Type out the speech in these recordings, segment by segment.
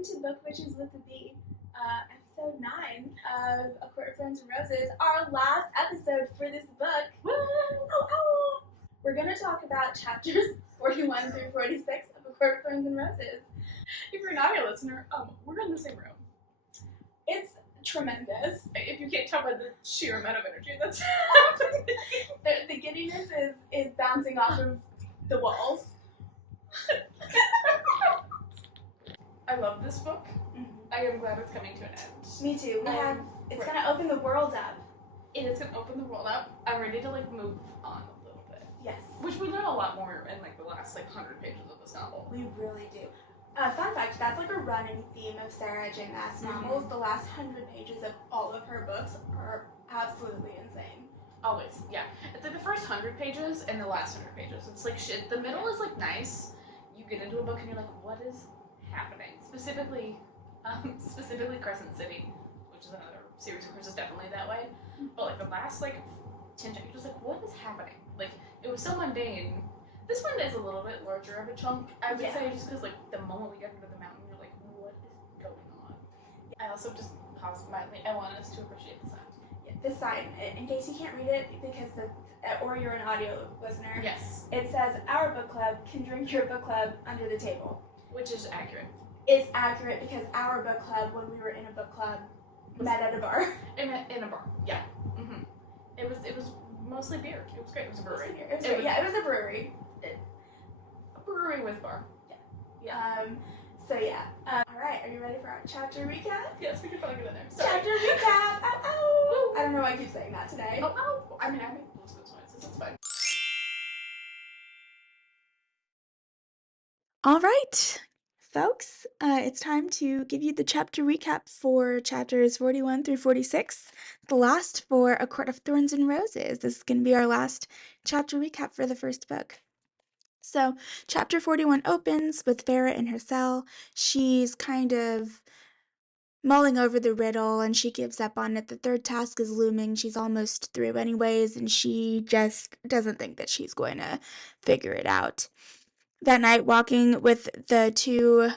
welcome to Book Witches with the B, episode 9 of A Court of Thorns and Roses, our last episode for this book. Woo! Oh, oh. We're going to talk about chapters 41 through 46 of A Court of Thorns and Roses. If you're not a listener, we're in the same room. It's tremendous. If you can't tell by the sheer amount of energy that's happening. The giddiness is bouncing off of the walls. I love this book. Mm-hmm. I am glad it's coming to an end. Me too. It's going to open the world up. It is going to open the world up. I'm ready to move on a little bit. Yes. Which we learn a lot more in the last 100 pages of this novel. We really do. Fun fact, that's a running theme of Sarah J. Maas novels. The last 100 pages of all of her books are absolutely insane. Always, yeah. It's the first 100 pages and the last 100 pages. It's shit. The middle is nice. You get into a book and you're what is happening? Specifically Crescent City, which is another series of course is definitely that way. But the last 10 chapters, what is happening? It was so mundane. This one is a little bit larger of a chunk, I would say, just because the moment we get into the mountain, you're what is going on? I also just paused mildly. I want us to appreciate the sign. Yeah, the sign, in case you can't read it, because or you're an audio listener. Yes. It says, "Our book club can drink your book club under the table." Which is accurate. It's accurate because our book club, when we were in a book club, met at a bar. In a bar, yeah. Mm-hmm. It was mostly beer. It was great. It was a brewery. It was a brewery. A brewery with bar. Yeah. All right, are you ready for our chapter recap? Yes, we can probably get in there. Chapter recap! Ow, ow! I don't know why I keep saying that today. Oh, ow! I make most of those noises. It's fine. All right, folks, it's time to give you the chapter recap for chapters 41 through 46, the last for A Court of Thorns and Roses. This is going to be our last chapter recap for the first book. So, chapter 41 opens with Farah in her cell. She's kind of mulling over the riddle, and she gives up on it. The third task is looming. She's almost through anyways, and she just doesn't think that she's going to figure it out. That night, walking with the two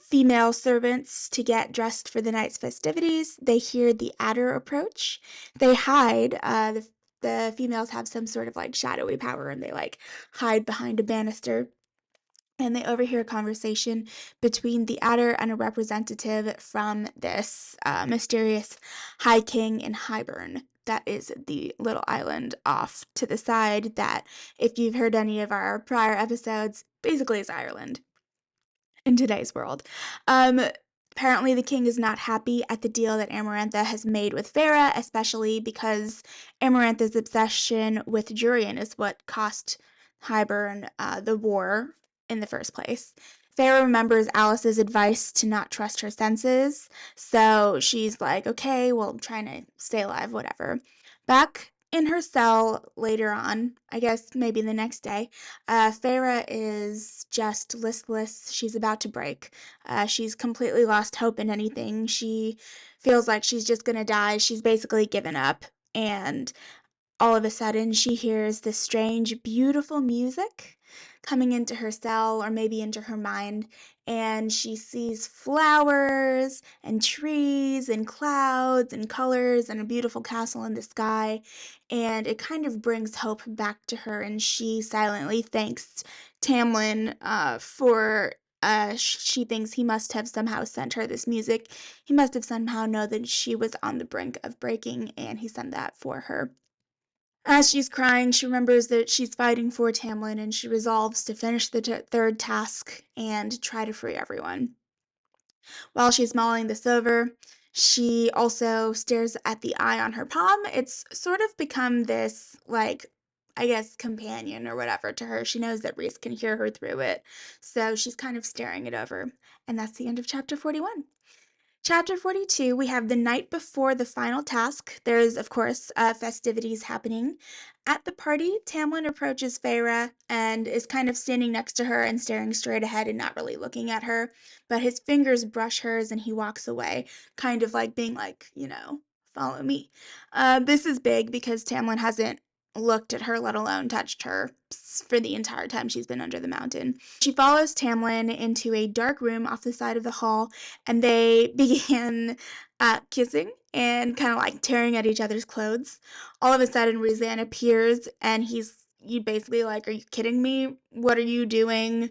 female servants to get dressed for the night's festivities, they hear the adder approach. They hide. The females have some sort of shadowy power, and they hide behind a banister. And they overhear a conversation between the adder and a representative from this mysterious High King in Highburn. That is the little island off to the side that, if you've heard any of our prior episodes, basically is Ireland in today's world. Apparently the king is not happy at the deal that Amarantha has made with Farah, especially because Amarantha's obsession with Jurian is what cost Highburn the war in the first place. Farah remembers Alice's advice to not trust her senses, so she's okay, well, I'm trying to stay alive, whatever. Back in her cell later on, I guess maybe the next day, Farah is just listless. She's about to break. She's completely lost hope in anything. She feels like she's just gonna die. She's basically given up, and all of a sudden she hears this strange, beautiful music coming into her cell, or maybe into her mind, and she sees flowers and trees and clouds and colors and a beautiful castle in the sky, and it kind of brings hope back to her, and she silently thanks Tamlin for she thinks he must have somehow sent her this music. He must have somehow known that she was on the brink of breaking, and he sent that for her. As she's crying, she remembers that she's fighting for Tamlin, and she resolves to finish the third task and try to free everyone. While she's mulling this over, she also stares at the eye on her palm. It's sort of become this, I guess, companion or whatever to her. She knows that Rhys can hear her through it, so she's kind of staring it over. And that's the end of chapter 41. Chapter 42, we have the night before the final task. There's, of course, festivities happening. At the party, Tamlin approaches Farah and is kind of standing next to her and staring straight ahead and not really looking at her. But his fingers brush hers and he walks away, kind of being follow me. This is big because Tamlin hasn't looked at her, let alone touched her, for the entire time she's been under the mountain. She follows Tamlin into a dark room off the side of the hall, and they begin kissing and kind of like tearing at each other's clothes. All of a sudden, Rizan appears, and you basically like, "Are you kidding me? What are you doing?"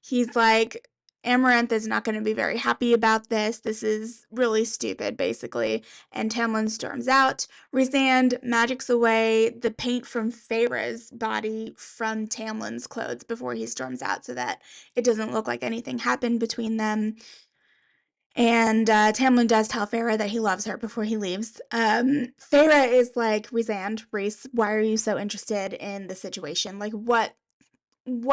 He's like, Amaranth is not going to be very happy about this. This is really stupid, basically. And Tamlin storms out. Rhysand magics away the paint from Feyre's body from Tamlin's clothes before he storms out so that it doesn't look like anything happened between them. And Tamlin does tell Feyre that he loves her before he leaves. Feyre is like, Rhysand, Rhys, why are you so interested in the situation? Like, what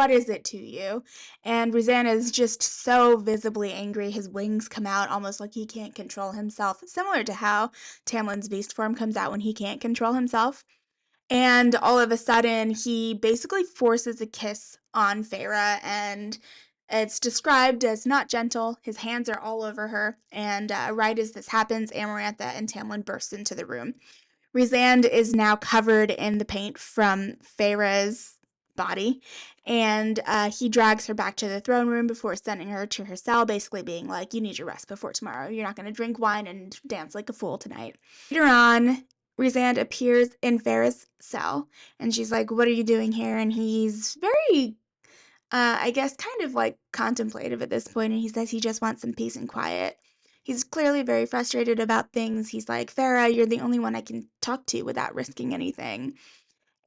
is it to you? And Rosanna is just so visibly angry. His wings come out almost like he can't control himself, similar to how Tamlin's beast form comes out when he can't control himself. And all of a sudden, he basically forces a kiss on Feyre, and it's described as not gentle. His hands are all over her, and right as this happens, Amarantha and Tamlin burst into the room. Rhysand is now covered in the paint from Feyre's body, and he drags her back to the throne room before sending her to her cell, basically being like, you need your rest before tomorrow. You're not going to drink wine and dance like a fool tonight. Later on, Rhysand appears in Feyre's cell, and she's like, what are you doing here? And he's very I guess, kind of like contemplative at this point, and he says he just wants some peace and quiet. He's clearly very frustrated about things. He's like, Farah, you're the only one I can talk to without risking anything.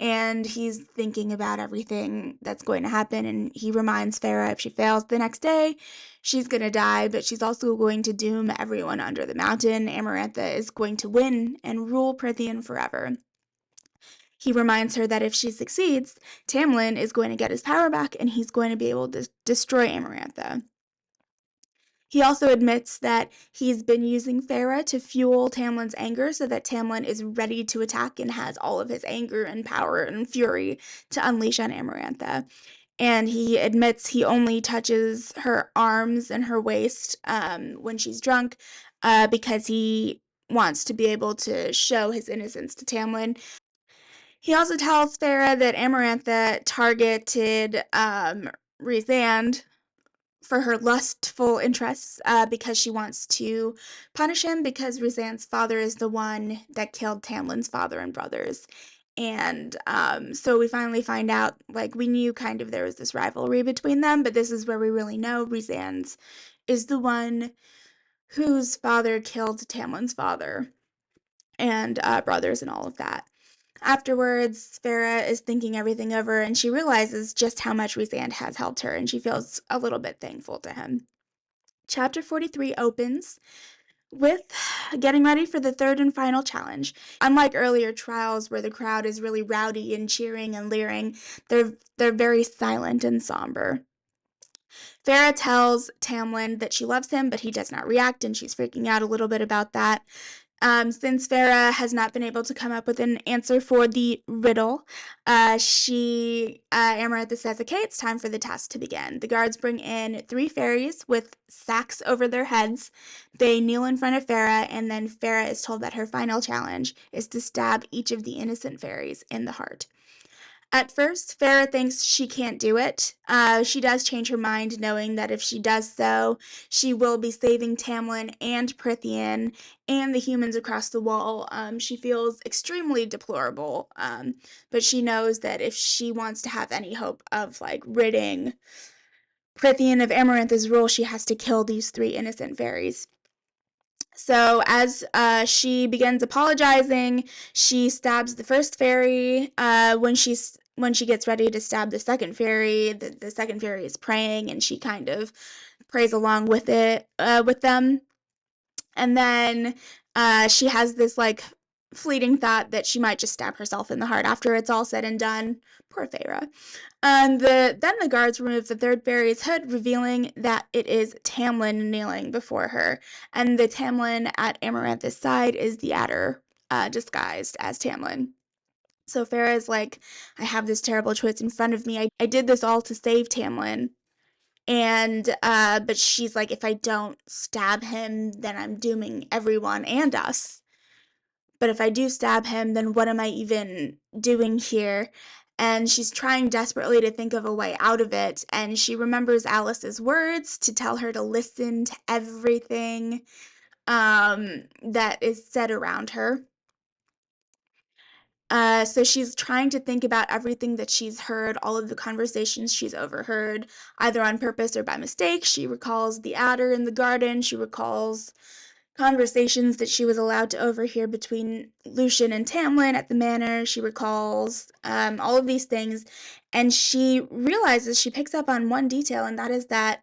And he's thinking about everything that's going to happen, and he reminds Farah if she fails the next day, she's going to die, but she's also going to doom everyone under the mountain. Amarantha is going to win and rule Prithian forever. He reminds her that if she succeeds, Tamlin is going to get his power back and he's going to be able to destroy Amarantha. He also admits that he's been using Feyre to fuel Tamlin's anger so that Tamlin is ready to attack and has all of his anger and power and fury to unleash on Amarantha. And he admits he only touches her arms and her waist when she's drunk because he wants to be able to show his innocence to Tamlin. He also tells Farah that Amarantha targeted Rhysand for her lustful interests because she wants to punish him because Rhysand's father is the one that killed Tamlin's father and brothers. And so we finally find out, like, we knew kind of there was this rivalry between them, but this is where we really know Rhysand's is the one whose father killed Tamlin's father and brothers and all of that. Afterwards, Farah is thinking everything over, and she realizes just how much Rhysand has helped her, and she feels a little bit thankful to him. Chapter 43 opens with getting ready for the third and final challenge. Unlike earlier trials where the crowd is really rowdy and cheering and leering, they're very silent and somber. Farah tells Tamlin that she loves him, but he does not react, and she's freaking out a little bit about that. Since Farah has not been able to come up with an answer for the riddle, Amarantha says, okay, it's time for the task to begin. The guards bring in 3 fairies with sacks over their heads. They kneel in front of Farah, and then Farah is told that her final challenge is to stab each of the innocent fairies in the heart. At first, Farah thinks she can't do it. She does change her mind, knowing that if she does so, she will be saving Tamlin and Prithian and the humans across the wall. She feels extremely deplorable, but she knows that if she wants to have any hope of like ridding Prithian of Amarantha's rule, she has to kill these 3 innocent fairies. So as she begins apologizing, she stabs the first fairy. When she gets ready to stab the second fairy, the second fairy is praying, and she kind of prays along with it with them. And then she has this like fleeting thought that she might just stab herself in the heart after it's all said and done. Poor Feyre. Then the guards remove the third fairy's hood, revealing that it is Tamlin kneeling before her. And the Tamlin at Amarantha's side is the Adder, disguised as Tamlin. So Farah is like, I have this terrible choice in front of me. I did this all to save Tamlin. And, but she's like, if I don't stab him, then I'm dooming everyone and us. but if I do stab him, then what am I even doing here? And she's trying desperately to think of a way out of it, and she remembers Alice's words to tell her to listen to everything that is said around her. So she's trying to think about everything that she's heard, all of the conversations she's overheard, either on purpose or by mistake. She recalls the adder in the garden. She recalls conversations that she was allowed to overhear between Lucian and Tamlin at the manor. She recalls all of these things, and she realizes, she picks up on one detail, and that is that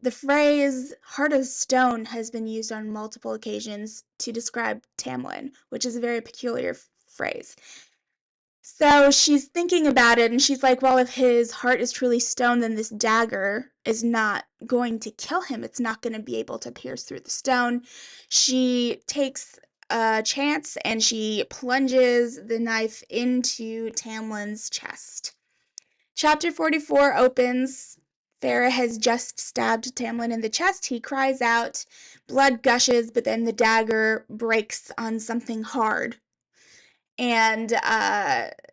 the phrase heart of stone has been used on multiple occasions to describe Tamlin, which is a very peculiar phrase. So she's thinking about it, and she's like, well, if his heart is truly stone, then this dagger is not going to kill him. It's not going to be able to pierce through the stone. She takes a chance, and she plunges the knife into Tamlin's chest. Chapter 44 opens. Farah has just stabbed Tamlin in the chest. He cries out. Blood gushes, but then the dagger breaks on something hard. And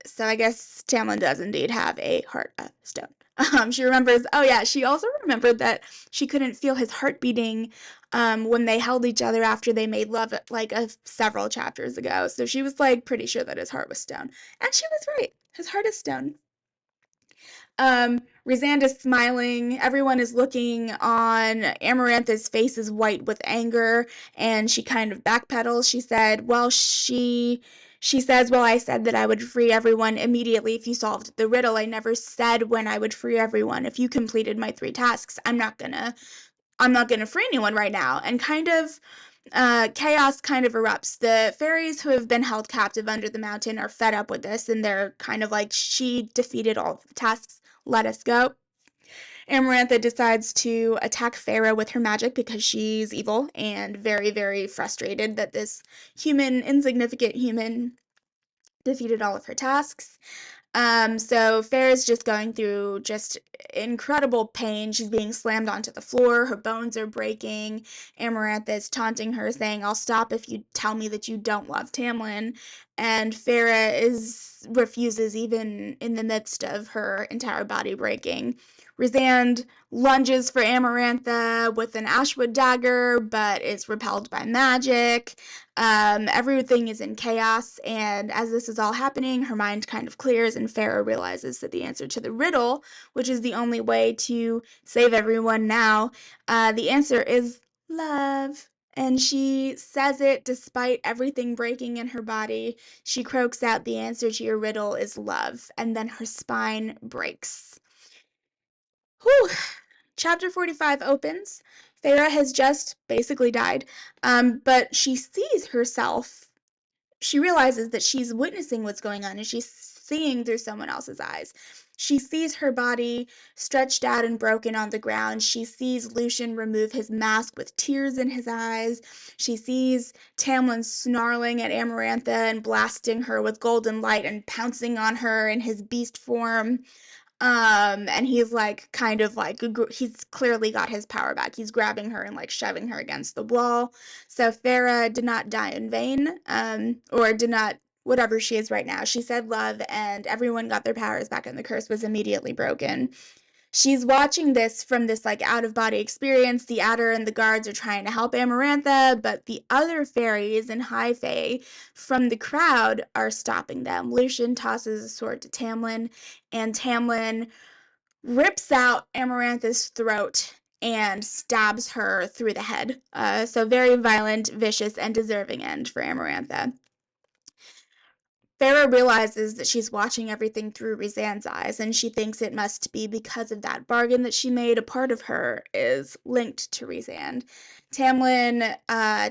so I guess Tamlin does indeed have a heart of stone. She remembers, oh yeah, she also remembered that she couldn't feel his heart beating when they held each other after they made love like several chapters ago. So she was like pretty sure that his heart was stone. And she was right. His heart is stone. Rhysand is smiling. Everyone is looking on. Amarantha's face is white with anger, and she kind of backpedals. She said, well, she says, well, I said that I would free everyone immediately if you solved the riddle. I never said when I would free everyone. If you completed my 3 tasks, I'm not gonna free anyone right now. And kind of chaos kind of erupts. The fairies who have been held captive under the mountain are fed up with this, and they're kind of like, she defeated all the tasks, let us go. Amarantha decides to attack Farah with her magic because she's evil and very, very frustrated that this insignificant human, defeated all of her tasks. So Farah's just going through just incredible pain. She's being slammed onto the floor. Her bones are breaking. Amarantha is taunting her, saying, I'll stop if you tell me that you don't love Tamlin. And Farah refuses, even in the midst of her entire body breaking. Rhysand lunges for Amarantha with an ashwood dagger, but is repelled by magic. Everything is in chaos, and as this is all happening, her mind kind of clears, and Farah realizes that the answer to the riddle, which is the only way to save everyone now, the answer is love. And she says it despite everything breaking in her body. She croaks out, the answer to your riddle is love, and then her spine breaks. Whew. Chapter 45 opens. Farah has just basically died, but she sees herself. She realizes that she's witnessing what's going on, and she's seeing through someone else's eyes. She sees her body stretched out and broken on the ground. She sees Lucian remove his mask with tears in his eyes. She sees Tamlin snarling at Amarantha and blasting her with golden light and pouncing on her in his beast form. And he's like, kind of like, he's clearly got his power back. He's grabbing her and like shoving her against the wall. So Farah did not die in vain, or did not, whatever she is right now. She said love, and everyone got their powers back, and the curse was immediately broken. She's watching this from this like out of body experience. The adder and the guards are trying to help Amarantha, but the other fairies in High Fae from the crowd are stopping them. Lucian tosses a sword to Tamlin, and Tamlin rips out Amarantha's throat and stabs her through the head. So very violent, vicious, and deserving end for Amarantha. Farah realizes that she's watching everything through Rhysand's eyes, and she thinks it must be because of that bargain that she made. A part of her is linked to Rhysand. Tamlin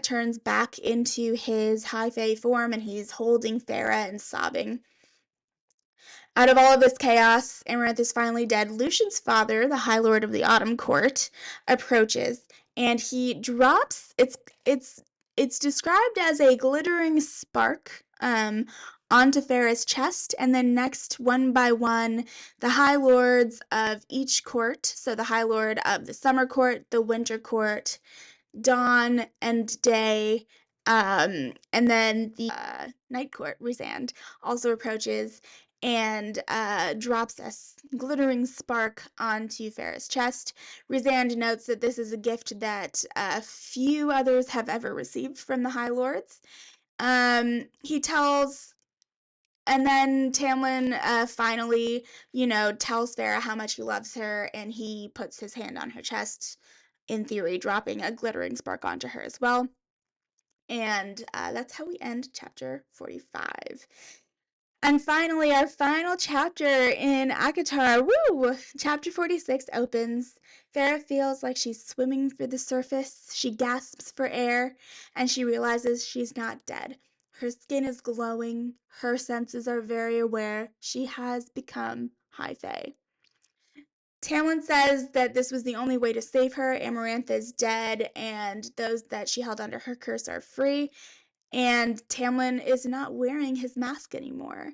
turns back into his high fae form, and he's holding Farah and sobbing. Out of all of this chaos, Amaranth is finally dead. Lucian's father, the High Lord of the Autumn Court, approaches, and he drops. It's described as a glittering spark onto Farah's chest, and then next, one by one, the High Lords of each court. So the High Lord of the Summer Court, the Winter Court, Dawn and Day, And then the Night Court, Rhysand, also approaches and drops a glittering spark onto Farrah's chest. Rhysand notes that this is a gift that few others have ever received from the High Lords. He tells... And then Tamlin finally, tells Farrah how much he loves her, and he puts his hand on her chest, in theory, dropping a glittering spark onto her as well. And that's how we end chapter 45. And finally, our final chapter in ACOTAR. Woo! Chapter 46 opens. Farrah feels like she's swimming for the surface. She gasps for air, and she realizes she's not dead. Her skin is glowing. Her senses are very aware. She has become High Fae. Tamlin says that this was the only way to save her. Amarantha is dead, and those that she held under her curse are free. And Tamlin is not wearing his mask anymore.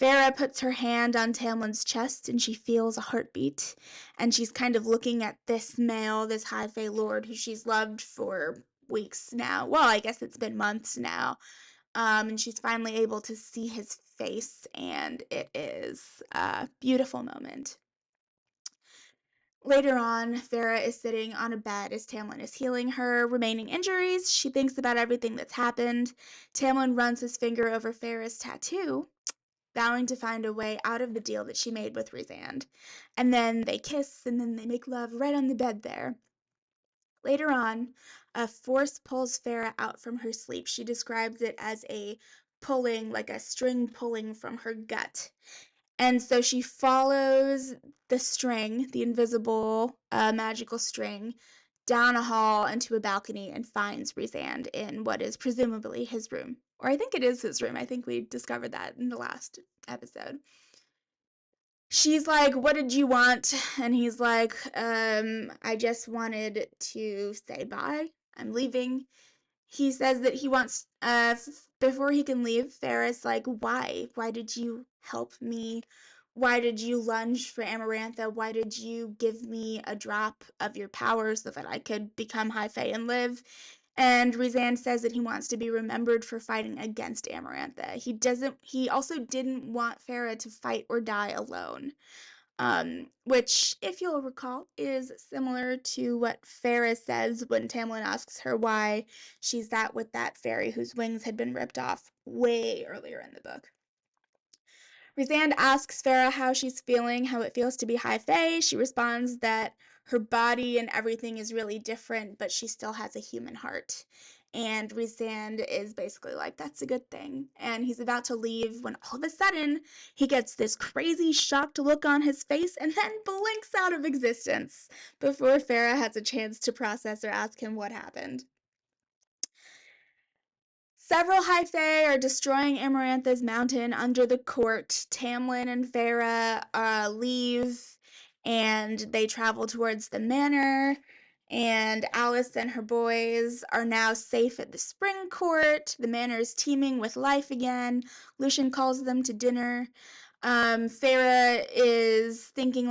Farrah puts her hand on Tamlin's chest, and she feels a heartbeat. And she's kind of looking at this male, this High Fae Lord, who she's loved for weeks now. Well, I guess it's been months now. And she's finally able to see his face, and it is a beautiful moment. Later on, Farrah is sitting on a bed as Tamlin is healing her remaining injuries. She thinks about everything that's happened. Tamlin runs his finger over Farrah's tattoo, vowing to find a way out of the deal that she made with Rhysand. And then they kiss, and then they make love right on the bed there. Later on, a force pulls Farrah out from her sleep. She describes it as a pulling, like a string pulling from her gut. And so she follows the string, the invisible magical string, down a hall into a balcony and finds Rhysand in what is presumably his room. Or I think it is his room. I think we discovered that in the last episode. She's like, "What did you want?" And he's like, "I just wanted to say bye. I'm leaving." He says that he wants, before he can leave, Farrah's like, "Why? Why did you help me? Why did you lunge for Amarantha? Why did you give me a drop of your power so that I could become High Fae and live?" And Rhysand says that he wants to be remembered for fighting against Amarantha. He also didn't want Farrah to fight or die alone. Which, if you'll recall, is similar to what Farrah says when Tamlin asks her why she's that with that fairy whose wings had been ripped off way earlier in the book. Rhysand asks Farrah how she's feeling, how it feels to be High Fae. She responds that her body and everything is really different, but she still has a human heart. And Rhysand is basically like, that's a good thing. And he's about to leave when all of a sudden he gets this crazy shocked look on his face and then blinks out of existence before Farrah has a chance to process or ask him what happened. Several High Fae are destroying Amarantha's mountain under the court. Tamlin and Farrah leave, and they travel towards the manor. And Alice and her boys are now safe at the spring court. The manor is teeming with life again. Lucian calls them to dinner. Farrah is thinking,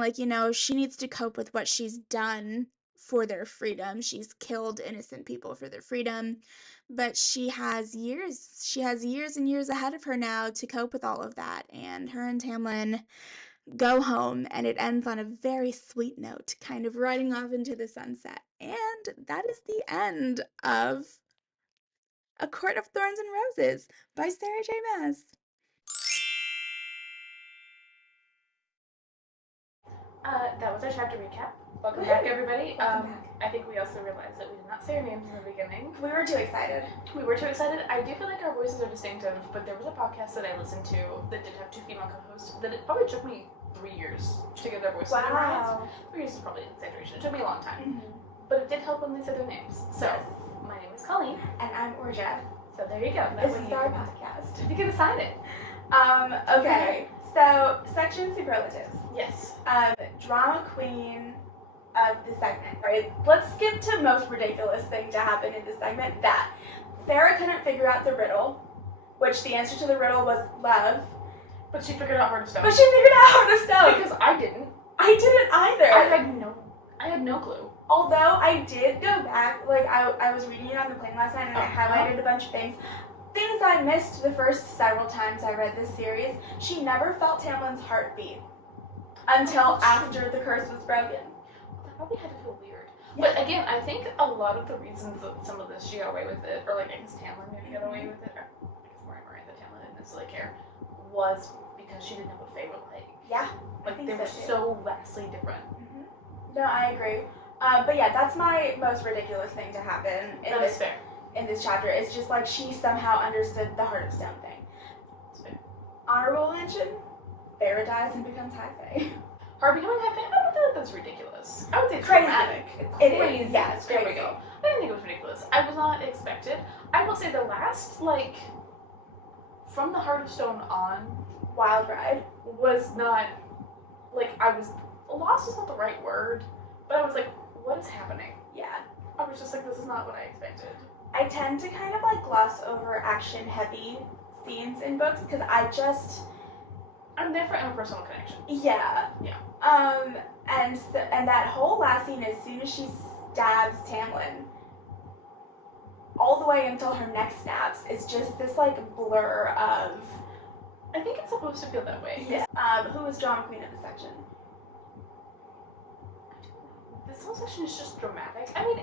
she needs to cope with what she's done for their freedom. She's killed innocent people for their freedom. But she has years and years ahead of her now to cope with all of that. And her and Tamlin go home, and it ends on a very sweet note, kind of riding off into the sunset. And that is the end of A Court of Thorns and Roses by Sarah J. Maas. That was our chapter recap. Welcome back, everybody. I think we also realized that we did not say our names in the beginning. We were too excited. I do feel like our voices are distinctive, but there was a podcast that I listened to that did have two female co-hosts that it probably took me 3 years to get their voices memorized. 3 years is probably an exaggeration. It took me a long time. But it did help when they said their names. So, my name is Colleen. And I'm Orja. So there you go. This is our podcast. You can assign it. Okay. So, section superlatives. Yes. Drama queen of the segment, right? Let's skip to most ridiculous thing to happen in this segment, that Farrah couldn't figure out the riddle, which the answer to the riddle was love. But she figured out Heart of Stone. Because I didn't. I didn't. I didn't either. I had no clue. Although I did go back, like I was reading it on the plane last night and I highlighted a bunch of things. Things I missed the first several times I read this series. She never felt Tamlin's heartbeat until after the curse was broken. That probably had to feel weird. Yeah. But again, I think a lot of the reasons that some of this she got away with it, or like I guess Tamlin maybe got away with it, or I guess Miranda Tamlin didn't necessarily care, was because she didn't know what Fae were like. Yeah. Like they were so vastly different. Mm-hmm. No, I agree. But yeah, that's my most ridiculous thing to happen in this chapter. It's just like she somehow understood the Heart of Stone thing. That's fair. Honorable mention, Farrah dies and becomes High Fae. Her becoming High Fae, I don't feel like that's ridiculous. I would say it's Crazy. dramatic. It is, yeah, it's There crazy. we go. I didn't think it was ridiculous. I was not expected. I will say the last, like, from the Heart of Stone on, Wild ride. was not, like, lost is not the right word, but I was like, what is happening? Yeah. I was just like, this is not what I expected. I tend to kind of like gloss over action heavy scenes in books because I'm there for interpersonal connection. yeah. Yeah. And that whole last scene, as soon as she stabs Tamlin, all the way until her neck snaps, is just this like blur of. I think it's supposed to feel that way. Yeah. Who was drama queen of the section? This whole section is just dramatic. I mean,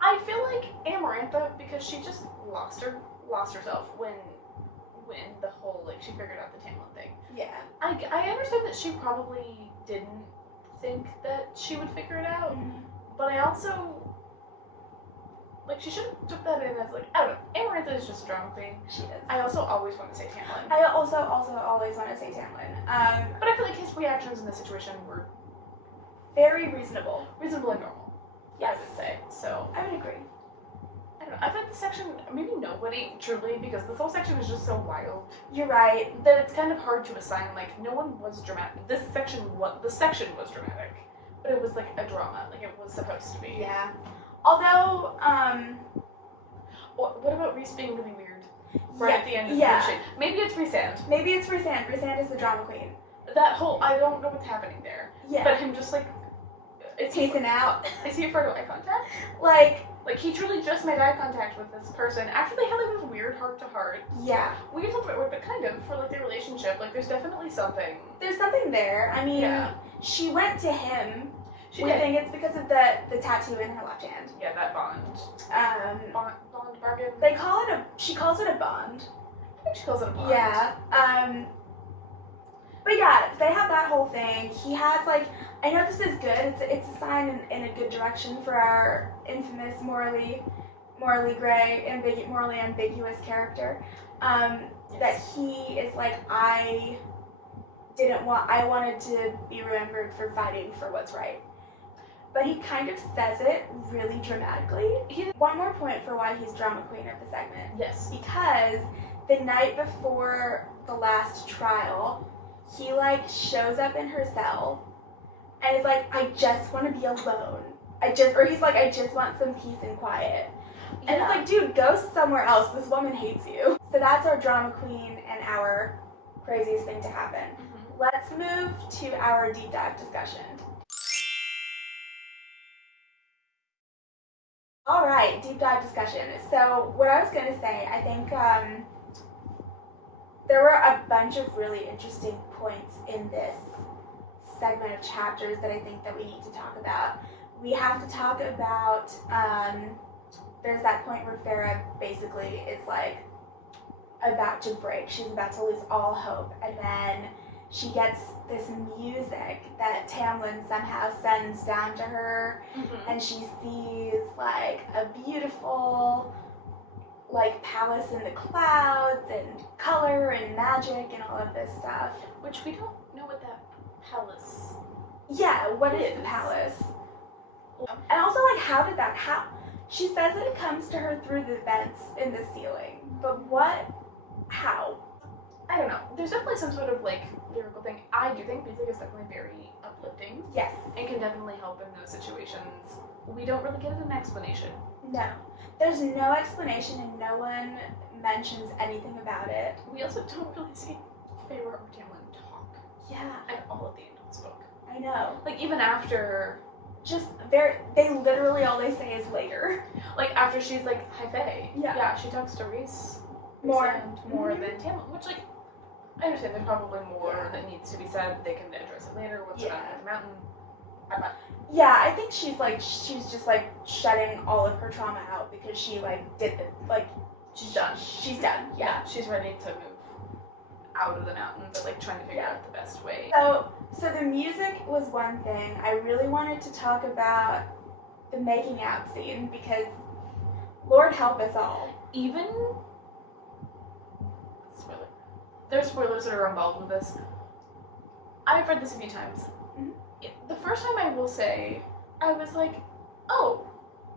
I feel like Amarantha, because she just lost herself when the whole, like, she figured out the Tamlin thing. Yeah. I understand that she probably didn't think that she would figure it out, but I also, like, she should have took that in as, like, I don't know, Amarantha is just a drama queen. She is. I also always want to say Tamlin. I also always want to say Tamlin. But I feel like his reactions in this situation were very reasonable. Reasonable and normal. Yes. I would say. So I would agree. I don't know. I think this section, maybe nobody truly, because this whole section is just so wild. You're right. That it's kind of hard to assign, like, no one was dramatic. The section was dramatic, but it was like a drama, like it was supposed to be. Yeah. Although, What about Reese being really weird? Right at the end of yeah. the shit. Maybe it's Rhysand. Maybe it's Rhysand. Rhysand is the drama queen. That whole, I don't know what's happening there. Yeah. But him just like, Pacing out. Is he afraid of eye contact? Like he truly just made eye contact with this person after they had like this weird heart to heart. Yeah. Weird something, but kind of for like their relationship. Like there's definitely something. There's something there. I mean, Yeah. She went to him. She we did. think it's because of the tattoo in her left hand. Yeah, that bond. Bond bargain. She calls it a bond. I think she calls it a bond. Yeah. But yeah, they have that whole thing. He has like, I know this is good. It's a sign in a good direction for our infamous morally gray, morally ambiguous character. Yes. That he is like, I wanted to be remembered for fighting for what's right. But he kind of says it really dramatically. One more point for why he's drama queen of the segment. Yes. Because the night before the last trial, he like shows up in her cell and is like, I just want to be alone. He's like, I just want some peace and quiet. And it's like, dude, go somewhere else. This woman hates you. So that's our drama queen and our craziest thing to happen. Mm-hmm. Let's move to our deep dive discussion. All right, deep dive discussion. So what I was going to say, I think there were a bunch of really interesting points in this segment of chapters that I think that we need to talk about. We have to talk about, there's that point where Farrah basically is like about to break. She's about to lose all hope. And then she gets this music that Tamlin somehow sends down to her. Mm-hmm. And she sees like a beautiful like palace in the clouds and color and magic and all of this stuff. Which we don't know what that palace. Yeah, what is the palace? And also like how she says that it comes to her through the vents in the ceiling. But how? I don't know. There's definitely some sort of like lyrical thing. I do think music is definitely very uplifting. Yes. And can definitely help in those situations. We don't really get an explanation. No. There's no explanation and no one mentions anything about it. We also don't really see Feyre or Tamlin talk Yeah. at all at the end of this book. I know. Like even after they literally all they say is later. Like, after she's like, hi Faye. Yeah. She talks to Reese More. than Tamlin, which, like, I understand there's probably more that needs to be said. They can address it later. What's around the mountain? I'm not. Yeah, I think she's just like shutting all of her trauma out because she She's done. She's done. Yeah. She's ready to move out of the mountain, but like trying to figure out the best way. So the music was one thing. I really wanted to talk about the making out scene because Lord help us all. Even there's spoilers that are involved with this. I've read this a few times. Mm-hmm. The first time, I will say, I was like, oh,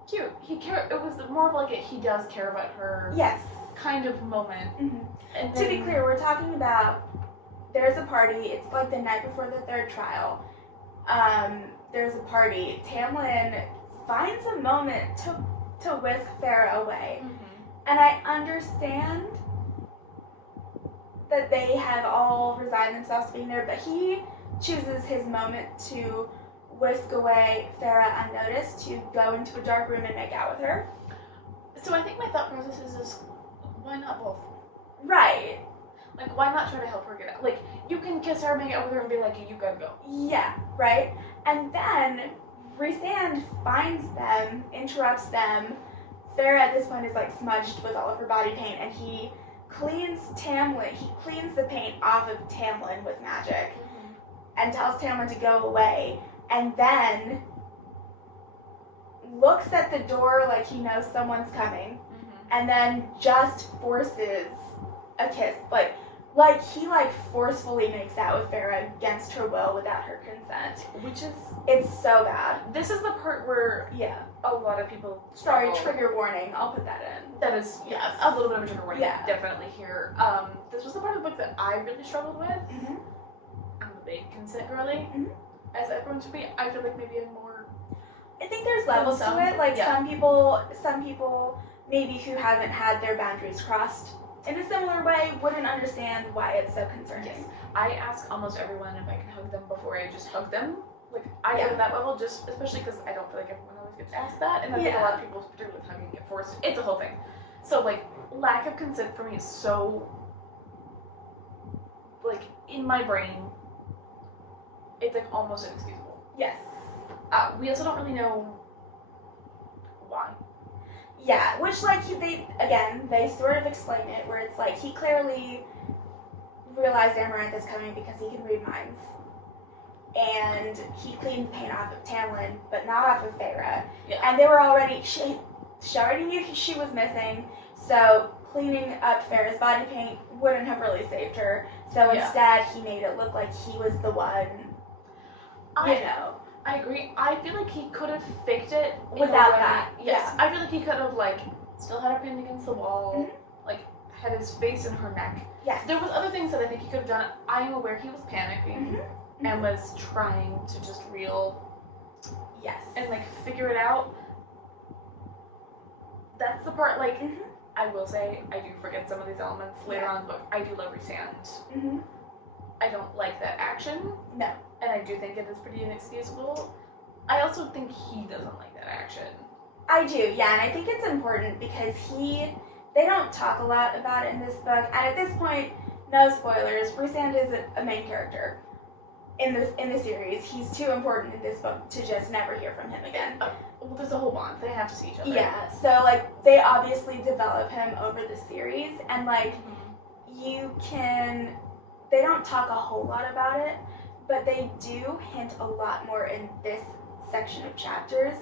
cute. It was more of like a he does care about her. Yes. Kind of moment. Mm-hmm. And to be clear, we're talking about there's a party. It's like the night before the third trial. There's a party. Tamlin finds a moment to whisk Farah away. Mm-hmm. And I understand that they have all resigned themselves to being there, but he chooses his moment to whisk away Farah unnoticed, to go into a dark room and make out with her. So I think my thought process is why not both? Right. Like, why not try to help her get out? Like, you can kiss her, make out with her, and be like, you gotta go. Yeah, right? And then Rhysand finds them, interrupts them. Farah at this point is like smudged with all of her body paint, and he cleans the paint off of Tamlin with magic, and tells Tamlin to go away, and then looks at the door like he knows someone's coming, and then just forces a kiss, like he forcefully makes out with Farah against her will without her consent, which is it's so bad. This is the part where a lot of people struggle. Sorry, trigger warning. I'll put that in. That is a little bit of a trigger warning. Yeah. Definitely here. This was the part of the book that I really struggled with. Mm-hmm. I'm a big consent girly, as everyone should be. I feel like maybe I'm more. I think there's levels to it. Like some people maybe who haven't had their boundaries crossed in a similar way wouldn't understand why it's so concerning. Yes. I ask almost everyone if I can hug them before I just hug them. Like, I go to that level, just especially because I don't feel like everyone always gets asked that, and I think a lot of people, particularly with hugging, get forced. It's a whole thing. So, like, lack of consent for me is so, like, in my brain, it's like almost inexcusable. Yes. We also don't really know why. Yeah, which, like, they sort of explain it, where it's like, he clearly realized Amaranth is coming because he can read minds. And he cleaned the paint off of Tamlin, but not off of Farah. Yeah. And they were already, she already knew she was missing, so cleaning up Farah's body paint wouldn't have really saved her. So instead, he made it look like he was the one, I agree. I feel like he could have faked it without that. Yes, I feel like he could have, like, still had her pinned against the wall, like, had his face in her neck. Yes. There was other things that I think he could have done. I am aware he was panicking and was trying to just reel and, like, figure it out. That's the part, like, I will say, I do forget some of these elements later on in the book. I do love Rhysand. I don't like that action. No. And I do think it is pretty inexcusable. I also think he doesn't like that action. I do, yeah, and I think it's important because they don't talk a lot about it in this book, and at this point, no spoilers, Rhysand is a main character in the series. He's too important in this book to just never hear from him again. Well, there's a whole bond. They have to see each other. Yeah, so, like, they obviously develop him over the series, and, like, they don't talk a whole lot about it, but they do hint a lot more in this section of chapters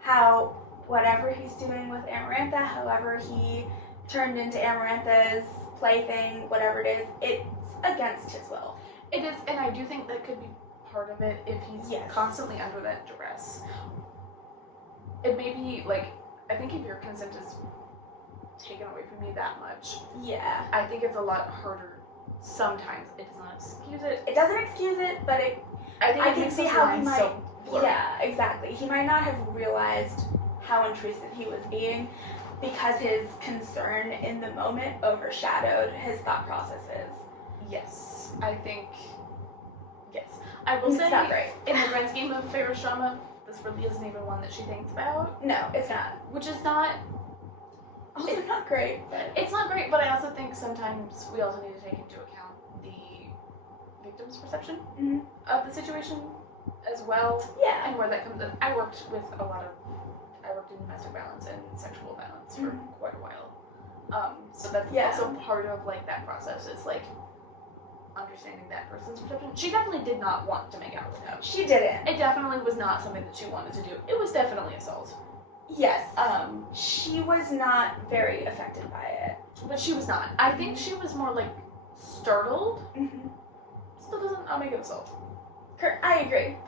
how whatever he's doing with Amarantha, however he turned into Amarantha's plaything, whatever it is, it's against his will. It is, and I do think that could be part of it if he's constantly under that duress. It may be, like, I think if your consent is taken away from me that much, I think it's a lot harder. Sometimes it does not excuse it. It doesn't excuse it, but I can see how he might. So yeah, exactly. He might not have realized how intrusive he was being because his concern in the moment overshadowed his thought processes. Yes, I think Yes. I will say, It's not great. in the grand scheme of Feyre's drama, this really isn't even one that she thinks about. No, it's not. Which is not... Also not great, but... It's not great, but I also think sometimes we also need to take into account the victim's perception of the situation as well. Yeah. And where that comes in. I worked in domestic violence and sexual violence for quite a while. So that's also part of like that process is like understanding that person's perception. She definitely did not want to make out with him. She didn't. It definitely was not something that she wanted to do. It was definitely assault. Yes. She was not very affected by it. But she was not. I think she was more like startled. Still doesn't not make it assault. I agree.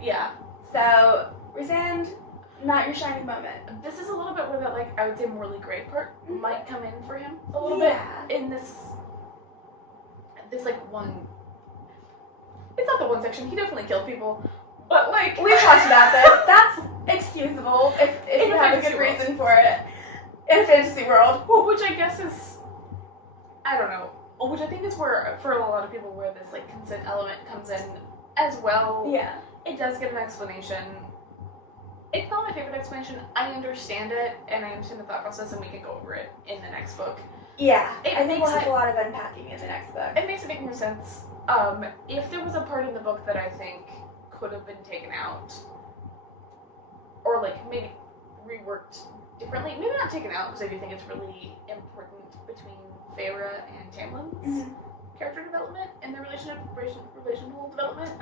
Yeah. So, Rhysand, not your shining moment. This is a little bit where that, like, I would say morally gray part might come in for him a little bit in this, like, one... It's not the one section. He definitely killed people. But, like... We've talked about this. That's excusable if you have a good world. reason for it. In a fantasy world. Which I guess is... I don't know. Which I think is where, for a lot of people, where this, like, consent element comes in as well. Yeah. It does get an explanation. It's not my favorite explanation. I understand it, and I understand the thought process, and we can go over it in the next book. Yeah. It I think we'll makes have a lot of unpacking in the next book. It makes it make more sense. If there was a part in the book that I think could have been taken out, or like maybe reworked differently, maybe not taken out because I do think it's really important between Feyre and Tamlin's character development and their relational development.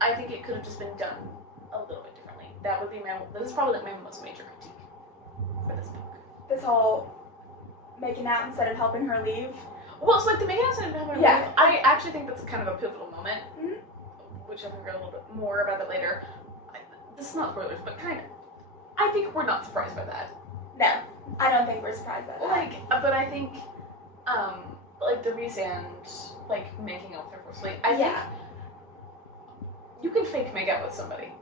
I think it could have just been done a little bit differently. That would be this is probably like my most major critique for this book. This whole making out instead of helping her leave. Well, it's like the making out instead of helping her leave. I actually think that's kind of a pivotal moment, which I can read a little bit more about it later. This is not spoilers, but kind of. I think we're not surprised by that. No, I don't think we're surprised by that. Like, but I think, like the Rhysand, like making out with her forcefully. I think you can fake make out with somebody.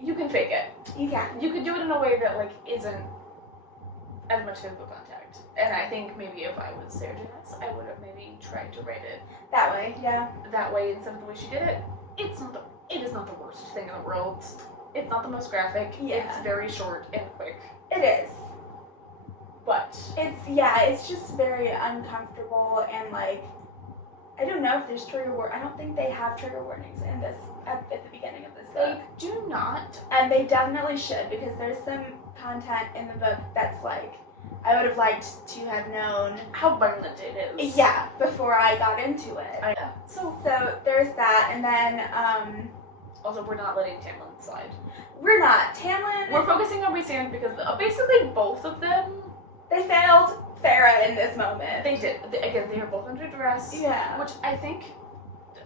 You can fake it. You can. You can do it in a way that like isn't as much physical contact. And I think maybe if I was Sarah J. Maas, I would have maybe tried to write it that way. Yeah. That way instead of the way she did it. It is not the worst thing in the world. It's not the most graphic. Yeah. It's very short and quick. It is. But it's just very uncomfortable and like I don't know if there's trigger warnings. I don't think they have trigger warnings in this at the beginning of this book. They do not. And they definitely should because there's some content in the book that's like I would have liked to have known how violent it is. Yeah, before I got into it. So there's that, and then also we're not letting Tamlin slide. We're not. Tamlin. We're focusing on Rhysand because basically both of them. They failed Feyre in this moment. They did. Again, they are both under duress. Yeah. Which I think,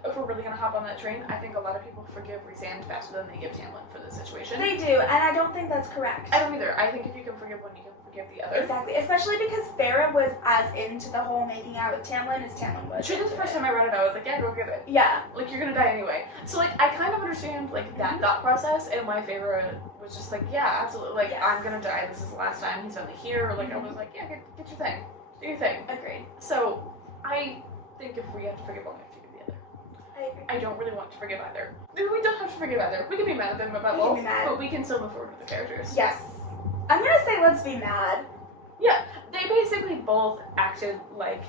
if we're really gonna hop on that train, I think a lot of people forgive Rhysand faster than they give Tamlin for this situation. They do, and I don't think that's correct. I don't either. I think if you can forgive one, you can forgive the other. Exactly. Especially because Feyre was as into the whole making out with Tamlin as Tamlin was. Truly, the first time I read it, I was like, yeah, go get it. Yeah. Like, you're gonna die anyway. So, like, I kind of understand, like, that thought process, and my favorite was just like, yeah, absolutely. Like, I'm gonna die. This is the last time he's finally here. Or, like, I was like, yeah, get your thing. Do your thing. Agreed. So, I think if we have to forgive one, we have to forgive the other. I agree. I don't really want to forgive either. Maybe we don't have to forgive either. We can be mad at them about both, but we can still move forward with the characters. Yes. I'm gonna say let's be mad. Yeah, they basically both acted like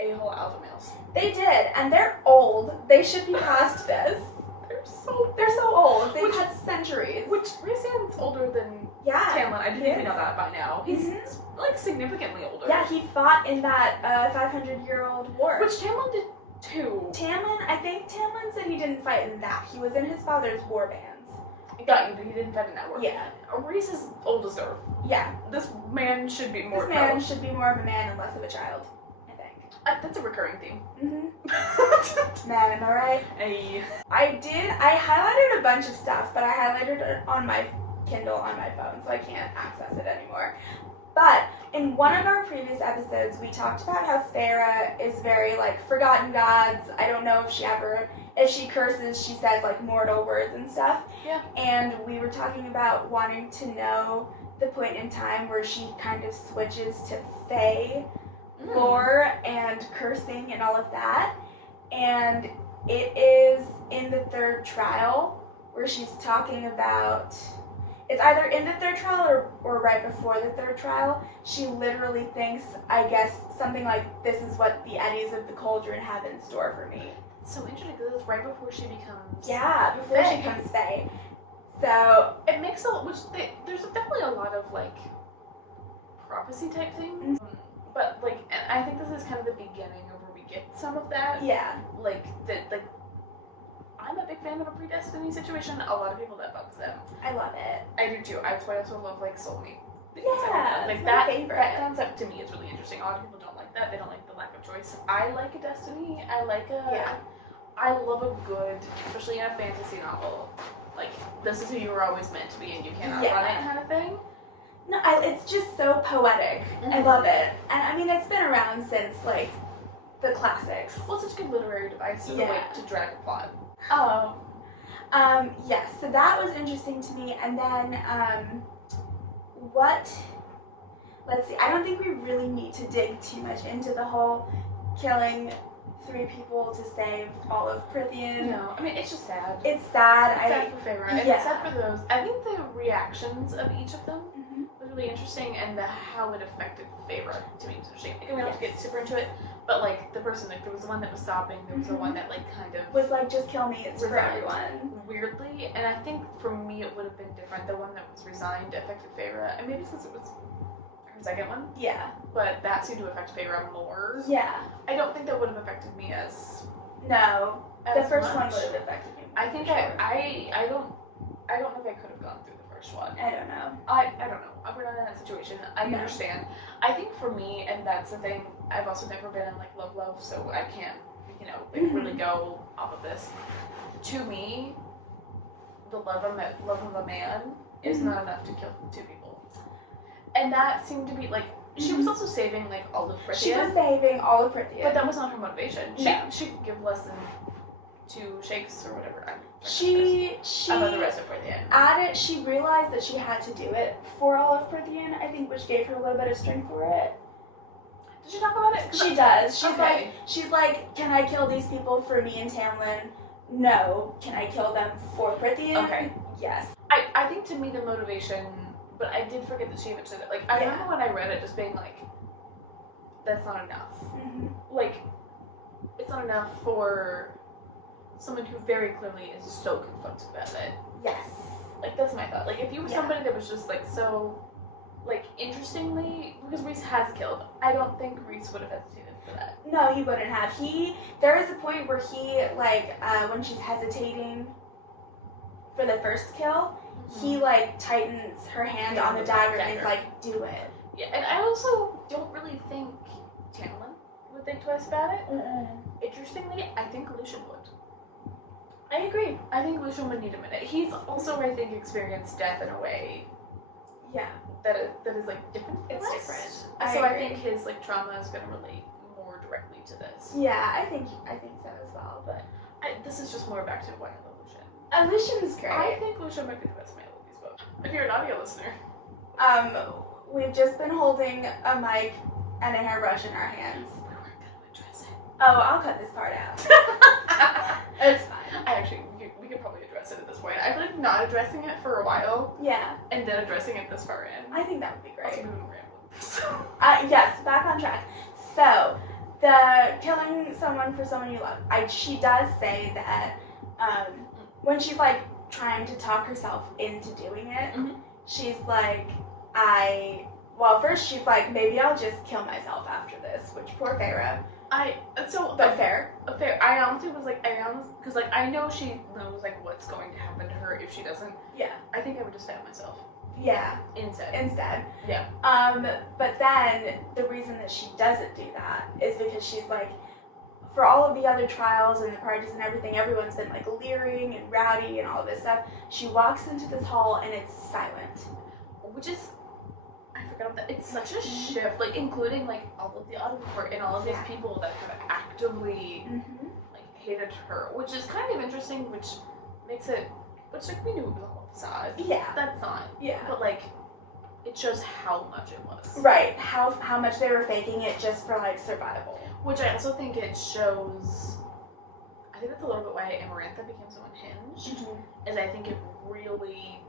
a-hole alpha males. They did, and they're old. They should be past this. They're so old. They've had centuries. Which Rhysand's older than Tamlin. I didn't even know that by now. He's like significantly older. Yeah, he fought in that 500-year-old war. Which Tamlin did too. I think Tamlin said he didn't fight in that. He was in his father's war bands. Got you, but he didn't fight in that war. Yeah. Rhys is old as dirt. Yeah. This man should be more. This man should be more of a man and less of a child. I think. That's a recurring theme. Man, am I right? Hey. I highlighted a bunch of stuff, but I highlighted it on my Kindle on my phone, so I can't access it anymore. But in one of our previous episodes, we talked about how Feyre is very, like, forgotten gods. I don't know if she curses, she says, like, mortal words and stuff. Yeah. And we were talking about wanting to know the point in time where she kind of switches to Fae lore and cursing and all of that. And It is in the third trial where she's talking about. It's either in the third trial or right before the third trial. She literally thinks, I guess, something like, this is what the Eddies of the Cauldron have in store for me. It's so interesting because it's right before she becomes. Yeah, before she becomes Fae. So it makes there's definitely a lot of like prophecy type things, but like, and I think this is kind of the beginning of where we get some of that. Yeah. Like I'm a big fan of a predestiny situation. A lot of people that bugs them. I love it. I do too. That's why I also love like soulmate. Yeah, like that favorite. That concept to me is really interesting. A lot of people don't like that. They don't like the lack of choice. I like a destiny. I like I love a good, especially in a fantasy novel. Like, this is who you were always meant to be and you cannot run it kind of thing. No, it's just so poetic. I love it. And I mean, it's been around since like the classics. Well, it's such a good literary device as a way to drag a plot. Oh. Yes, so that was interesting to me. And then, let's see, I don't think we really need to dig too much into the whole killing 3 people to save all of Prithian. No, I mean, it's just sad. It's sad. It's sad for Feyre. And it's sad for those. I think the reactions of each of them was really interesting, and how it affected Feyre to me was interesting. Like, we don't have to get super into it, but like the person, like there was the one that was stopping, there was the one that like kind of was like, just kill me, it's for everyone. Weirdly, and I think for me it would have been different. The one that was resigned affected Feyre, and maybe it's because it was her second one. Yeah. But that seemed to affect Feyre more. Yeah. I don't think that would have affected me as. No. The first one would have affected me. I think I don't know if I could have gone through the first one. I don't know. I don't know. We're not in that situation. I understand. I think for me, and that's the thing, I've also never been in like love, so I can't, like really go off of this. To me, the love of a man is not enough to kill 2 people. And that seemed to be like, she was also saving like all of Prithian. She was saving all of Prithian. But that was not her motivation. She could give less than 2 shakes or whatever. She about the rest of Prithian. At it, she realized that she had to do it for all of Prithian, I think, which gave her a little bit of strength for it. Did she talk about it? She does. She's like, can I kill these people for me and Tamlin? No. Can I kill them for Prithian? Okay. Yes. I think to me the motivation, but I did forget that she even said it. Like, I remember when I read it just being like, that's not enough. Like, it's not enough for someone who very clearly is so conflicted about it. Yes. Like, that's my thought. Like, if you were somebody that was just, like, so, like, interestingly, because Rhys has killed, I don't think Rhys would have hesitated for that. No, he wouldn't have. There is a point where he, like, when she's hesitating for the first kill, he, like, tightens her hand on the dagger and he's like, do it. Yeah, and I also don't really think Tamlin would think twice about it. Interestingly, I think Lucian would. I agree. I think Lucian would need a minute. He's also, I think, experienced death in a way. Yeah. That is like different. It's different. So I think his like trauma is going to relate more directly to this. Yeah, I think so as well. But this is just more back to why I love Lucian. Lucian's great. I think Lucian might be the best man of these books. If you're an audio listener. We've just been holding a mic and a hairbrush in our hands. We weren't going to address it. Oh, I'll cut this part out. It's fine. We could probably address it at this point. I feel like not addressing it for a while. Yeah. And then addressing it this far in. I think that would be great. Also, moving yes, back on track. So, the killing someone for someone you love. She does say that when she's like trying to talk herself into doing it, she's like, first she's like, maybe I'll just kill myself after this, which poor Feyre. But fair. I honestly was like, because like I know she knows like what's going to happen to her if she doesn't. Yeah. I think I would just stab myself. Yeah. Instead. Yeah. But then the reason that she doesn't do that is because she's like, for all of the other trials and the parties and everything, everyone's been like leering and rowdy and all of this stuff. She walks into this hall and it's silent, which is. I forgot about that. It's such a shift, like including like all of the audible court and all of these people that have actively like hated her, which is kind of interesting, which makes it, which like we knew it was all facade. Yeah, that's not. Yeah, but like it shows how much it was. Right, how much they were faking it just for like survival. Which I also think it shows. I think that's a little bit why Amarantha became so unhinged. Is I think it really